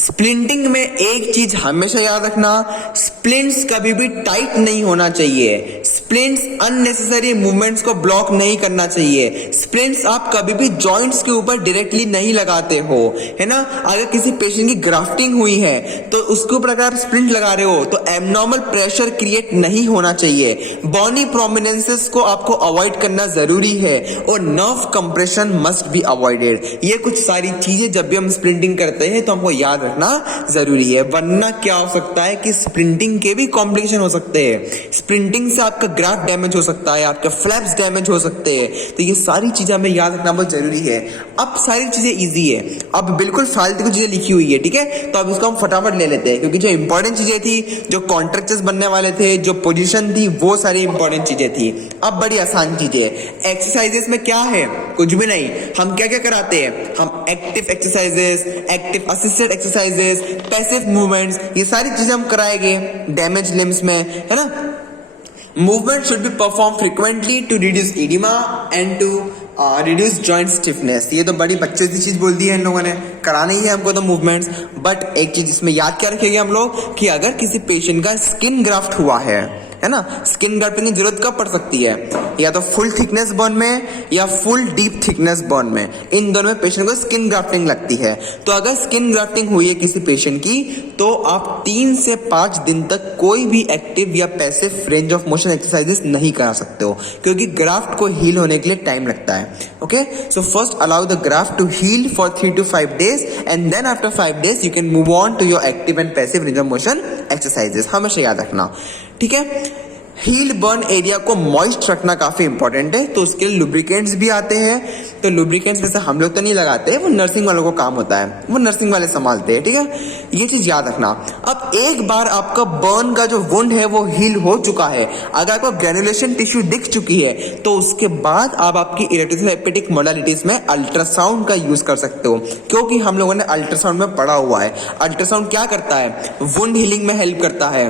स्प्लिंटिंग में एक चीज हमेशा याद रखना, स्प्लिंट्स कभी भी टाइट नहीं होना चाहिए। स्प्लिंट्स अननेसेसरी मूवमेंट्स को ब्लॉक नहीं करना चाहिए। स्प्लिंट्स आप कभी भी जॉइंट्स के ऊपर डायरेक्टली नहीं लगाते हो, है ना। अगर किसी पेशेंट की ग्राफ्टिंग हुई है तो उसके ऊपर अगर आप स्प्लिंट लगा रहे हो तो एबनॉर्मल प्रेशर क्रिएट नहीं होना चाहिए। बॉनी प्रोमिनेंसेस को आपको अवॉइड करना जरूरी है और nerve compression must be avoided. ये कुछ सारी चीजें जब भी हम स्प्लिंटिंग करते हैं तो हमको याद रखना जरूरी है, वरना क्या हो सकता है कि स्प्लिंटिंग के भी कॉम्प्लिकेशन हो सकते हैं। स्प्लिंटिंग से आपका ग्राफ्ट डैमेज हो सकता है, आपके फ्लैप्स डैमेज हो सकते हैं। तो ये सारी चीजें हमें याद रखना बहुत जरूरी है। अब सारी चीजें इजी है, अब बिल्कुल फालतू की चीजें लिखी हुई है, ठीक है। तो अब इसको हम फटाफट ले लेते हैं, क्योंकि जो इंपॉर्टेंट चीजें थी, जो कॉन्ट्रैक्चर्स बनने वाले थे, जो पोजीशन थी, वो सारी इंपॉर्टेंट चीजें थी। अब बड़ी आसान चीजें, एक्सरसाइजेस में क्या है, कुछ भी नहीं। हम क्या क्या कराते हैं, हम active exercises, active assisted exercises, passive movements, ये सारी चीजें हम कराएंगे डैमेज लिम्स में, है ना। Movement should be perform frequently to reduce oedema and to reduce joint stiffness. ये तो बड़ी बच्चे की चीज बोल दी है इन लोगों ने, करानी ही है हमको तो मूवमेंट्स। बट एक चीज इसमें याद क्या रखेंगे हम लोग कि अगर किसी पेशेंट का स्किन ग्राफ्ट हुआ है ना, स्किन ग्राफ्टिंग की जरूरत कब पड़ सकती है, या तो फुल थिकनेस बर्न में या फुल डीप थिकनेस बर्न में, इन दोनों में पेशेंट को स्किन ग्राफ्टिंग लगती है। तो अगर स्किन ग्राफ्टिंग हुई है किसी पेशेंट की, तो आप 3 से 5 दिन तक कोई भी एक्टिव या passive range of motion exercises नहीं करा सकते हो, क्योंकि ग्राफ्ट को हील होने के लिए टाइम लगता है। Okay, so first allow the graft to heal for 3 to 5 days and then after 5 days you can move on to your active and passive range of motion exercises. हमेशा याद रखना, ठीक है। हील बर्न एरिया को moist रखना काफी important है, तो उसके लिए लुब्रिकेंट्स भी आते हैं। तो लुब्रिकेंट्स जैसे हम लोग तो नहीं लगाते, वो नर्सिंग वालों को काम होता है, वो नर्सिंग वाले संभालते हैं, ठीक है। ये चीज याद रखना। अब एक बार आपका बर्न का जो वुंड है वो हील हो चुका है, अगर आपको ग्रेनुलेशन टिश्यू दिख चुकी है, तो उसके बाद आप आपकी इलेक्ट्रोथेरेपेटिक मोडालिटीज में अल्ट्रासाउंड का यूज कर सकते हो, क्योंकि हम लोगों ने अल्ट्रासाउंड में पढ़ा हुआ है। अल्ट्रासाउंड क्या करता है, वुंड हीलिंग में हेल्प करता है,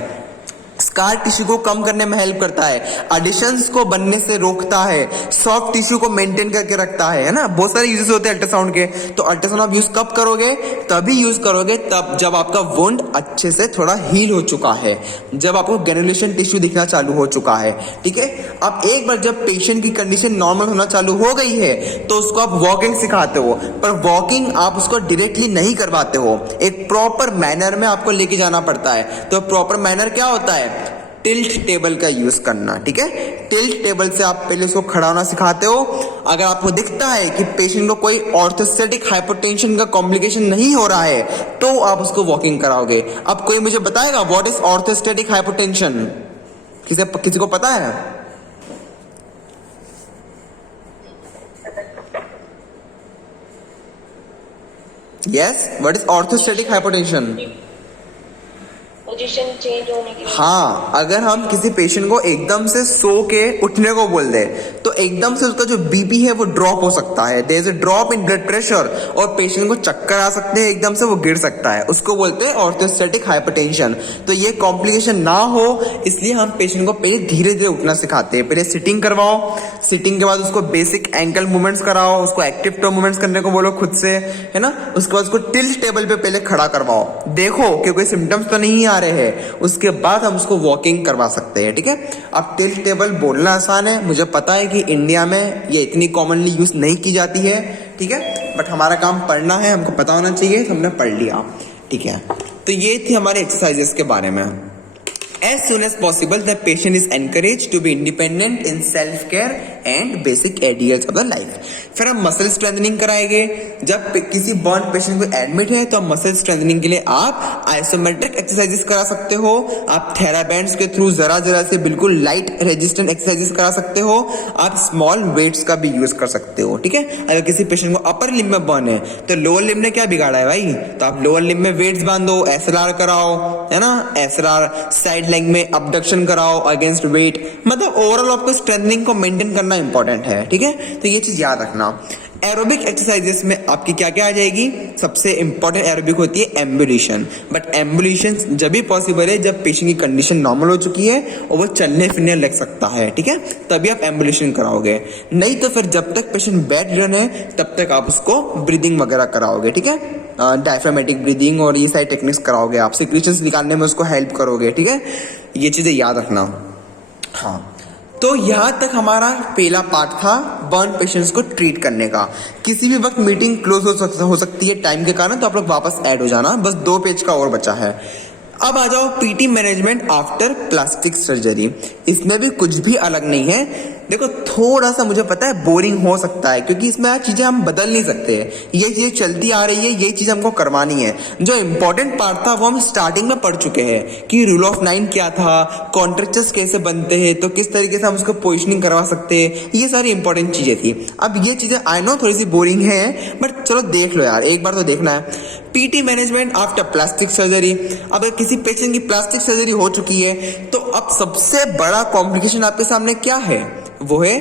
स्कार टिश्यू को कम करने में हेल्प करता है, एडिशंस को बनने से रोकता है, सॉफ्ट टिश्यू को मेंटेन करके रखता है ना। बहुत सारे यूजेस होते हैं अल्ट्रासाउंड के। तो अल्ट्रासाउंड आप यूज कब करोगे, तभी यूज करोगे तब जब आपका वुंड अच्छे से थोड़ा हील हो चुका है, जब आपको ग्रेनुलेशन टिश्यू दिखना चालू हो चुका है, ठीक है। अब एक बार जब पेशेंट की कंडीशन नॉर्मल होना चालू हो गई है, तो उसको आप वॉकिंग सिखाते हो, पर वॉकिंग आप उसको डायरेक्टली नहीं करवाते हो, एक प्रॉपर मैनर में आपको लेके जाना पड़ता है। तो प्रॉपर मैनर क्या होता है, टिल्ट टेबल का यूज करना, ठीक है। टिल्ट टेबल से आप पहले उसको खड़ा होना सिखाते हो। अगर आपको दिखता है कि पेशेंट को कोई ऑर्थोस्टैटिक हाइपोटेंशन का कॉम्प्लिकेशन नहीं हो रहा है, तो आप उसको वॉकिंग कराओगे। अब कोई मुझे बताएगा व्हाट इज ऑर्थोस्टैटिक हाइपोटेंशन, किसी को पता है? Yes, what is orthostatic hypotension? Position change होने की। हाँ, अगर हम किसी पेशेंट को एकदम से सो के उठने को बोल दे, तो एकदम से उसका जो बीपी है वो ड्रॉप हो सकता है, there is a drop in blood pressure, और पेशेंट को चक्कर आ सकते हैं, एकदम से वो गिर सकता है, उसको बोलते हैं ऑर्थोस्टैटिक हाइपरटेंशन। तो ये कॉम्प्लिकेशन ना हो, इसलिए हम पेशेंट को पहले धीरे धीरे उठना सिखाते हैं। पहले सिटिंग करवाओ, सिटिंग के बाद उसको बेसिक एंकल मूवमेंट्स कराओ, उसको एक्टिव टो मूवमेंट्स करने को बोलो खुद से, है ना। उसके बाद उसको टिल्ट टेबल पे पहले खड़ा करवाओ, देखो कि कोई सिम्टम्स तो नहीं आ रहे हैं, उसके बाद हम उसको वॉकिंग करवा सकते हैं, ठीक है। अब टिल्ट टेबल बोलना आसान है, मुझे पता है कि इंडिया में ये इतनी कॉमनली यूज नहीं की जाती है, ठीक है, बट हमारा काम पढ़ना है, हमको पता होना चाहिए, तो हमने पढ़ लिया, ठीक है। तो ये थी हमारे एक्सरसाइजेस के बारे में। As soon as possible, the patient is encouraged to be independent in self-care and basic एडियर्स ऑफ द लाइफ। फिर हम मसल स्ट्रेंथनिंग कराएंगे। जब किसी बर्न पेशेंट को एडमिट है तो मसल स्ट्रेंथनिंग के लिए आप आइसोमेट्रिक एक्सरसाइजेस करा सकते हो, आप थेराबैंड्स के थ्रू जरा जरा से बिल्कुल लाइट रेजिस्टेंट एक्सरसाइजेस करा सकते हो, आप स्मॉल वेट्स का भी यूज कर सकते हो। ठीक है, अगर किसी पेशेंट को अपर लिम्ब में बर्न है तो लोअर लिम्ब ने क्या बिगाड़ा है भाई, तो आप लोअर लिम्ब में वेट्स बांधो, एसएलआर कराओ, है ना, एसएलआर साइड लेग में अबडक्शन कराओ अगेंस्ट वेट। मतलब ओवरऑल आपको स्ट्रेंथनिंग को मेंटेन करना इंपॉर्टेंट है। ठीक है, तो ये चीज याद रखना। एरोबिक एक्सरसाइजेस में आपकी क्या क्या आ जाएगी, सबसे इंपॉर्टेंट एरोबिक होती है एम्बुलेशन। बट एम्बुलेशन जब भी पॉसिबल है जब पेशेंट की कंडीशन नॉर्मल हो चुकी है और वो चलने फिरने लग सकता है। ठीक है, तभी आप एम्बुलेशन कराओगे, नहीं तो फिर जब तक पेशेंट बेड रिडन है तब तक आप उसको ब्रीदिंग वगैरह कराओगे। ठीक है, डायफ्रामेटिक ब्रीदिंग और ये सारी टेक्निक्स कराओगे, आप सिक्रीशंस निकालने में उसको हेल्प करोगे। ठीक है, ये चीजें याद रखना। हाँ, तो यहाँ तक हमारा पहला पार्ट था बर्न पेशेंट्स को ट्रीट करने का। किसी भी वक्त मीटिंग क्लोज हो सकती है टाइम के कारण, तो आप लोग वापस ऐड हो जाना, बस 2 पेज का और बचा है। अब आ जाओ PT management after plastic surgery. इसमें भी कुछ भी अलग नहीं है। देखो थोड़ा सा मुझे पता है बोरिंग हो सकता है क्योंकि इसमें आज चीजें हम बदल नहीं सकते, ये चीजें चलती आ रही है, ये चीज हमको करवानी है। जो इंपॉर्टेंट पार्ट था वो हम स्टार्टिंग में पढ़ चुके हैं कि रूल ऑफ 9 क्या था, कॉन्ट्रैक्चर्स कैसे बनते हैं, तो किस तरीके से हम उसको पोजिशनिंग करवा सकते हैं, ये सारी इंपॉर्टेंट चीजें थी। अब ये चीजें आई नो थोड़ी सी बोरिंग है, बट चलो देख लो यार, एक बार तो देखना है। PT management after plastic surgery. अब किसी पेशेंट की प्लास्टिक सर्जरी हो चुकी है तो अब सबसे बड़ा कॉम्प्लिकेशन आपके सामने क्या है, वो है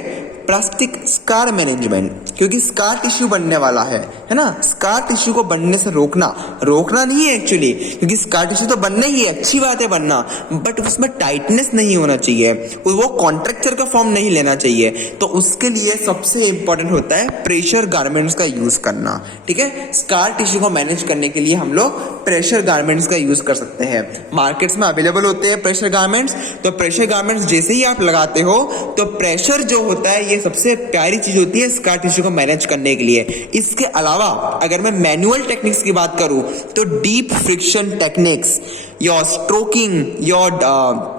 प्लास्टिक स्कार मैनेजमेंट, क्योंकि स्कार टिश्यू बनने वाला है ना। स्कार टिश्यू को बनने से रोकना नहीं है एक्चुअली, क्योंकि स्कार टिश्यू तो बनना ही है, अच्छी बात है बनना, बट उसमें टाइटनेस नहीं होना चाहिए, वो कॉन्ट्रैक्चर का फॉर्म नहीं लेना चाहिए। तो उसके लिए सबसे इंपॉर्टेंट होता है प्रेशर गारमेंट्स का यूज करना। ठीक है, स्कार टिश्यू को मैनेज करने के लिए हम लोग प्रेशर गारमेंट्स का यूज कर सकते हैं। मार्केट्स में अवेलेबल होते हैं प्रेशर गारमेंट्स। तो प्रेशर गारमेंट्स जैसे ही आप लगाते हो तो प्रेशर जो होता है ये सबसे प्यारी चीज होती है स्कार टिश्यू को मैनेज करने के लिए। इसके अलावा अगर मैं मैनुअल टेक्निक्स की बात करूं तो deep friction techniques, your stroking, your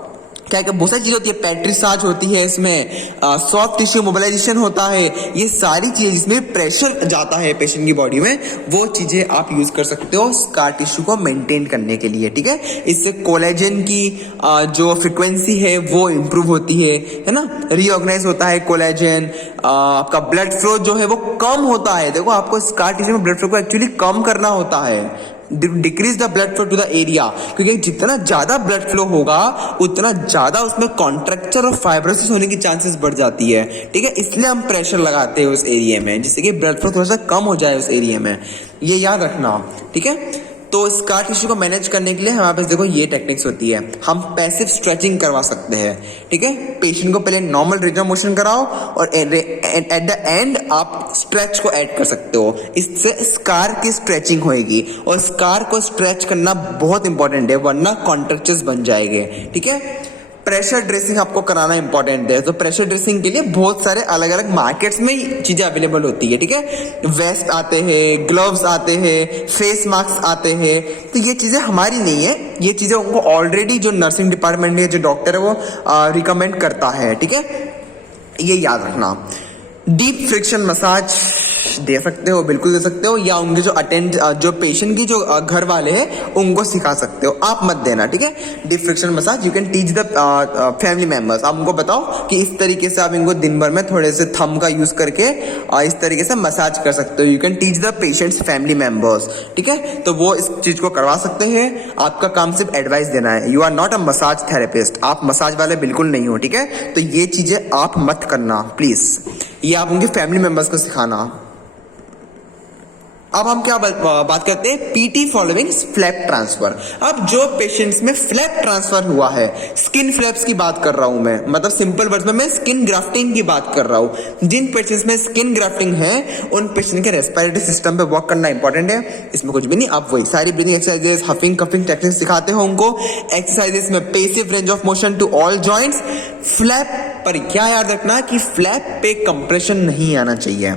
क्या क्या बहुत सारी चीजें होती है, पैट्रिसाज होती है, इसमें सॉफ्ट टिश्यू मोबिलाइजेशन होता है, ये सारी चीजें जिसमें प्रेशर जाता है पेशेंट की बॉडी में, वो चीजें आप यूज कर सकते हो स्कार टिश्यू को मेंटेन करने के लिए। ठीक है, इससे कोलेजन की जो फ्रीक्वेंसी है वो इंप्रूव होती है ना, रीऑर्गेनाइज होता है कोलेजन, आपका ब्लड फ्लो जो है वो कम होता है। देखो आपको स्कार टिश्यू में ब्लड फ्लो को एक्चुअली कम करना होता है, decrease the blood flow to the area, क्योंकि जितना ज्यादा ब्लड फ्लो होगा उतना ज्यादा उसमें कॉन्ट्रैक्चर और फाइब्रोसिस होने की चांसेस बढ़ जाती है। ठीक है, इसलिए हम प्रेशर लगाते हैं उस एरिया में, जिससे कि ब्लड फ्लो थोड़ा सा कम हो जाए उस एरिया में, ये याद रखना। ठीक है, तो स्कार टिश्यू को मैनेज करने के लिए हमारे पास देखो ये टेक्निक्स होती है। हम पैसिव स्ट्रेचिंग करवा सकते हैं। ठीक है, पेशेंट को पहले नॉर्मल रेंज ऑफ मोशन कराओ और एट द एंड आप स्ट्रेच को ऐड कर सकते हो, इससे स्कार की स्ट्रेचिंग होएगी। और स्कार को स्ट्रेच करना बहुत इंपॉर्टेंट है, वरना कॉन्ट्रैक्चर्स बन जाएंगे। ठीक है, प्रेशर ड्रेसिंग आपको कराना इंपॉर्टेंट है। तो प्रेशर ड्रेसिंग के लिए बहुत सारे अलग अलग मार्केट्स में चीजें अवेलेबल होती है। ठीक है, वेस्ट आते हैं, ग्लव्स आते हैं, फेस मास्क आते हैं। तो ये चीजें हमारी नहीं है, ये चीजें उनको ऑलरेडी जो नर्सिंग डिपार्टमेंट है, जो डॉक्टर है वो रिकमेंड करता है। ठीक है, ये याद रखना। डीप फ्रिक्शन मसाज दे सकते हो, बिल्कुल दे सकते हो, या उनके जो पेशेंट की जो घर वाले हैं उनको सिखा सकते हो, आप मत देना। ठीक है, deep friction massage you can teach the family members. आप उनको बताओ कि इस तरीके से आप इनको दिन भर में थोड़े से थंब का यूज करके इस तरीके से मसाज कर सकते हो। You can teach the patients family members. ठीक है, तो वो इस चीज को करवा सकते हैं। आपका काम सिर्फ एडवाइस देना है, you are not a massage therapist, आप मसाज वाले बिल्कुल नहीं हो। ठीक है, तो ये चीजें आप मत करना प्लीज, ये आप उनके फैमिली मेंबर्स को सिखाना। अब हम क्या बात करते हैं, पीटी फॉलोइंग फ्लैप ट्रांसफर। अब जो पेशेंट्स में फ्लैप ट्रांसफर हुआ है, स्किन फ्लैप्स की बात कर रहा हूं मैं, मतलब सिंपल वर्ड्स में मैं स्किन ग्राफ्टिंग की बात कर रहा हूं। जिन पेशेंट्स में स्किन ग्राफ्टिंग है उन पेशेंट के रेस्पिरेटरी सिस्टम पे वर्क करना इंपॉर्टेंट है। इसमें कुछ भी नहीं, आप वही सारी breathing exercises, huffing coughing techniques सिखाते हो उनको। एक्सरसाइजेस में passive range of motion to all joints. Flap पर क्या याद रखना कि फ्लैप पे कंप्रेशन नहीं आना चाहिए।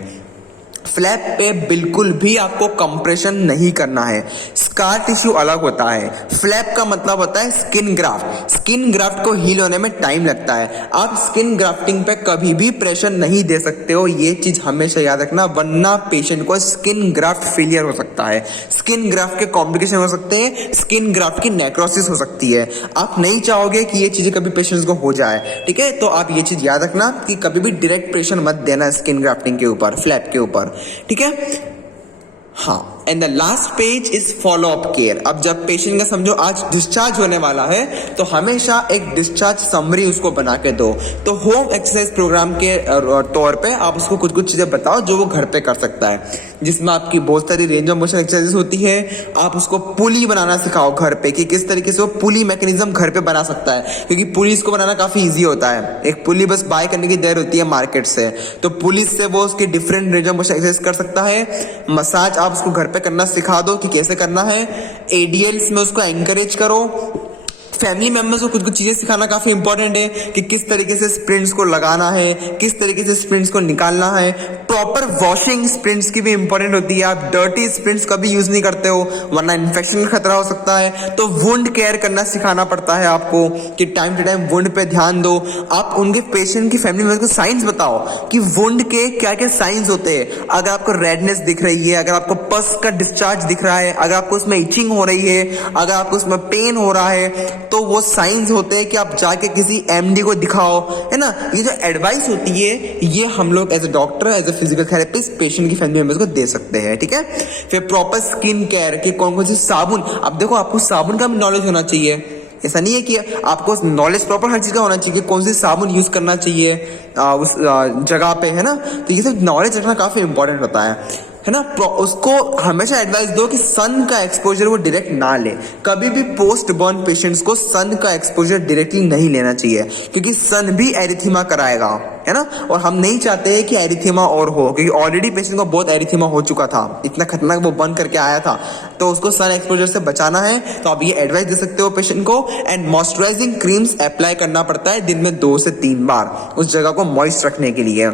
फ्लैप पे बिल्कुल भी आपको कंप्रेशन नहीं करना है। स्कार टिश्यू अलग होता है। फ्लैप का मतलब होता है स्किन ग्राफ्ट। स्किन ग्राफ्ट को हील होने में टाइम लगता है। आप स्किन ग्राफ्टिंग पे कभी भी प्रेशर नहीं दे सकते हो, ये चीज हमेशा याद रखना, वरना पेशेंट को स्किन ग्राफ्ट फेलियर हो सकता है, स्किन ग्राफ्ट के कॉम्प्लिकेशन हो सकते हैं, स्किन ग्राफ्ट की नेक्रोसिस हो सकती है। आप नहीं चाहोगे कि ये चीजें कभी पेशेंट्स को हो जाए, ठीक है। तो आप ये चीज याद रखना कि कभी भी डायरेक्ट प्रेशर मत देना स्किन ग्राफ्टिंग के ऊपर, फ्लैप के ऊपर, ठीक है। हाँ, and the last page is follow up care. अब जब पेशेंट का समझो आज डिस्चार्ज होने वाला है, तो हमेशा एक डिस्चार्ज समरी उसको बना के दो। तो होम एक्सरसाइज प्रोग्राम के तौर पे आप उसको कुछ कुछ चीजें बताओ जो वो घर पे कर सकता है, जिसमें आपकी बहुत सारी रेंज ऑफ मोशन एक्सरसाइजेस होती है। आप उसको पुली बनाना सिखाओ घर पे, कि किस तरीके से वो पुली मैकेनिज्म घर पे बना सकता है, क्योंकि पुली को बनाना काफी ईजी होता है। एक पुली बस बाय करने की देर होती है मार्केट से, तो पुली से वो उसकी different range of motion exercise कर सकता है। मसाज आप उसको घर पे करना सिखा दो कि कैसे करना है। एडीएल्स में उसको एनकरेज करो। फैमिली मेंबर्स को कुछ कुछ चीजें सिखाना काफी इंपॉर्टेंट है, कि किस तरीके से स्प्रिंट्स को लगाना है, किस तरीके से स्प्रिंट्स को निकालना है। प्रॉपर वॉशिंग स्प्रिंट्स की भी इंपॉर्टेंट होती है। आप डर्टी स्प्रिंट्स कभी यूज नहीं करते हो, वरना इन्फेक्शन का खतरा हो सकता है। तो वुंड केयर करना सिखाना पड़ता है आपको, कि टाइम टू टाइम वुंड पे ध्यान दो। आप उनके पेशेंट की फैमिली मेंबर्स को साइंस बताओ कि वुंड के क्या क्या साइंस होते हैं। अगर आपको रेडनेस दिख रही है, अगर आपको पस का डिस्चार्ज दिख रहा है, अगर आपको उसमें इचिंग हो रही है, अगर आपको उसमें पेन हो रहा है, तो वो साइंस होते हैं कि आप जाके किसी एमडी को दिखाओ, है ना। ये जो एडवाइस होती है, ये हम लोग as a doctor, as a physical therapist patient की फैमिली मेंबर्स को दे सकते हैं, ठीक है। फिर प्रॉपर स्किन केयर कि कौन कौन सी साबुन, अब देखो आपको साबुन का भी नॉलेज होना चाहिए। ऐसा नहीं है कि आपको नॉलेज प्रॉपर हर चीज का होना चाहिए कि कौन सी साबुन यूज करना चाहिए उस जगह पे, है ना। तो ये सब नॉलेज रखना काफी इंपॉर्टेंट होता है ना। उसको हमेशा एडवाइस दो कि सन का एक्सपोजर वो डायरेक्ट ना ले। कभी भी पोस्ट बर्न पेशेंट्स को सन का एक्सपोजर डायरेक्टली नहीं लेना चाहिए, क्योंकि सन भी एरिथीमा कराएगा, है ना। और हम नहीं चाहते हैं कि एरिथीमा और हो, क्योंकि ऑलरेडी पेशेंट को बहुत एरिथीमा हो चुका था, इतना खतरनाक वो बर्न करके आया था। तो उसको सन एक्सपोजर से बचाना है, तो आप ये एडवाइस दे सकते हो पेशेंट को। एंड मॉइस्चराइजिंग क्रीम्स अप्लाई करना पड़ता है दिन में 2 से 3 बार, उस जगह को मॉइस्ट रखने के लिए,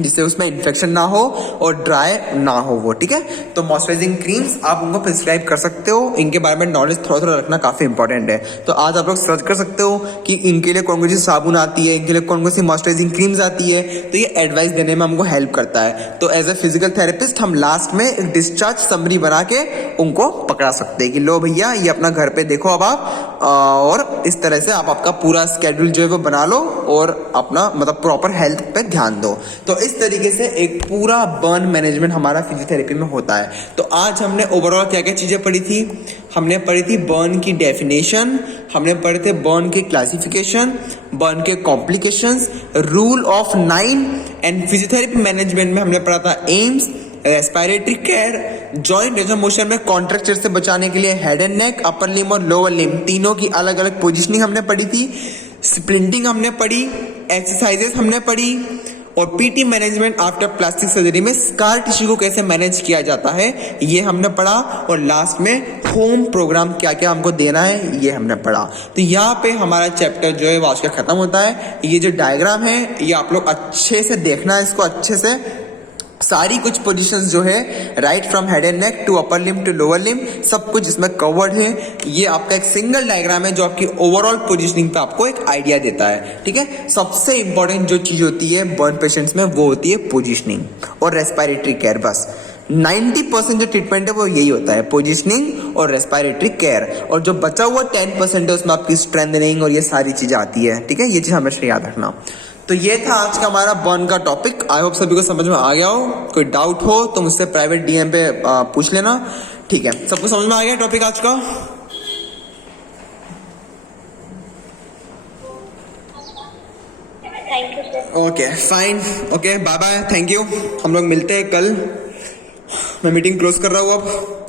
जिससे उसमें इन्फेक्शन ना हो और ड्राई ना हो वो, ठीक है। तो मॉइस्चराइजिंग क्रीम्स आप उनको प्रिस्क्राइब कर सकते हो। इनके बारे में नॉलेज थोड़ा थोड़ा रखना काफी इंपॉर्टेंट है। तो आज आप लोग सर्च कर सकते हो कि इनके लिए कौन कौन सी साबुन आती है, इनके लिए कौन कौन सी मॉइस्चराइजिंग क्रीम्स आती है। तो ये एडवाइस देने में हमको हेल्प करता है। तो एज ए फिजिकल थेरेपिस्ट हम लास्ट में एक डिस्चार्ज समरी बना के उनको पकड़ा सकते हैं कि लो भैया ये अपना घर पे देखो अब आप, और इस तरह से आप आपका पूरा स्केड्यूल जो है वो बना लो और अपना मतलब प्रॉपर हेल्थ पे ध्यान दो। तो इस तरीके से एक पूरा बर्न मैनेजमेंट हमारा फिजियोथेरेपी में होता है। तो आज हमने ओवरऑल क्या क्या चीजें पढ़ी थी। हमने पढ़ी थी बर्न की डेफिनेशन, हमने पढ़े थे बर्न की क्लासिफिकेशन, बर्न के complications, rule of 9 and physiotherapy management में हमने पढ़ा था AIIMS, respiratory care, joint range of motion में कॉन्ट्रैक्चर से बचाने के लिए हेड एंड नेक, अपर लिम और लोअर लिम तीनों की अलग अलग पोजिशनिंग हमने पढ़ी थी। स्प्लिंटिंग हमने पढ़ी, एक्सरसाइजेस हमने पढ़ी, और PT management after plastic surgery में स्कार टिश्यू को कैसे मैनेज किया जाता है ये हमने पढ़ा। और लास्ट में होम प्रोग्राम क्या क्या हमको देना है ये हमने पढ़ा। तो यहाँ पे हमारा चैप्टर जो है वो आज का खत्म होता है। ये जो डायग्राम है ये आप लोग अच्छे से देखना है, इसको अच्छे से। सारी कुछ पोजीशंस जो है right from head and neck to upper limb to lower limb सब कुछ इसमें कवर्ड है। ये आपका एक सिंगल डायग्राम है जो आपकी ओवरऑल पोजीशनिंग पे आपको एक आइडिया देता है, ठीक है। सबसे इंपॉर्टेंट जो चीज होती है बर्न पेशेंट्स में वो होती है पोजीशनिंग और रेस्पिरेटरी केयर। बस 90% जो ट्रीटमेंट है वो यही होता है, पोजीशनिंग और रेस्पिरेटरी केयर। और जो बचा हुआ 10% है उसमें आपकी स्ट्रेंथनिंग और ये सारी चीजें आती है, ठीक है। ये चीज हमेशा याद रखना। तो ये था आज का हमारा बर्न का टॉपिक। आई होप सभी को समझ में आ गया हो। कोई डाउट हो तो मुझसे प्राइवेट डीएम पे पूछ लेना, ठीक है। सबको समझ में आ गया टॉपिक आज का? Thank you sir. Okay fine, okay bye bye, thank you. हम लोग मिलते हैं कल। मैं मीटिंग क्लोज कर रहा हूँ अब।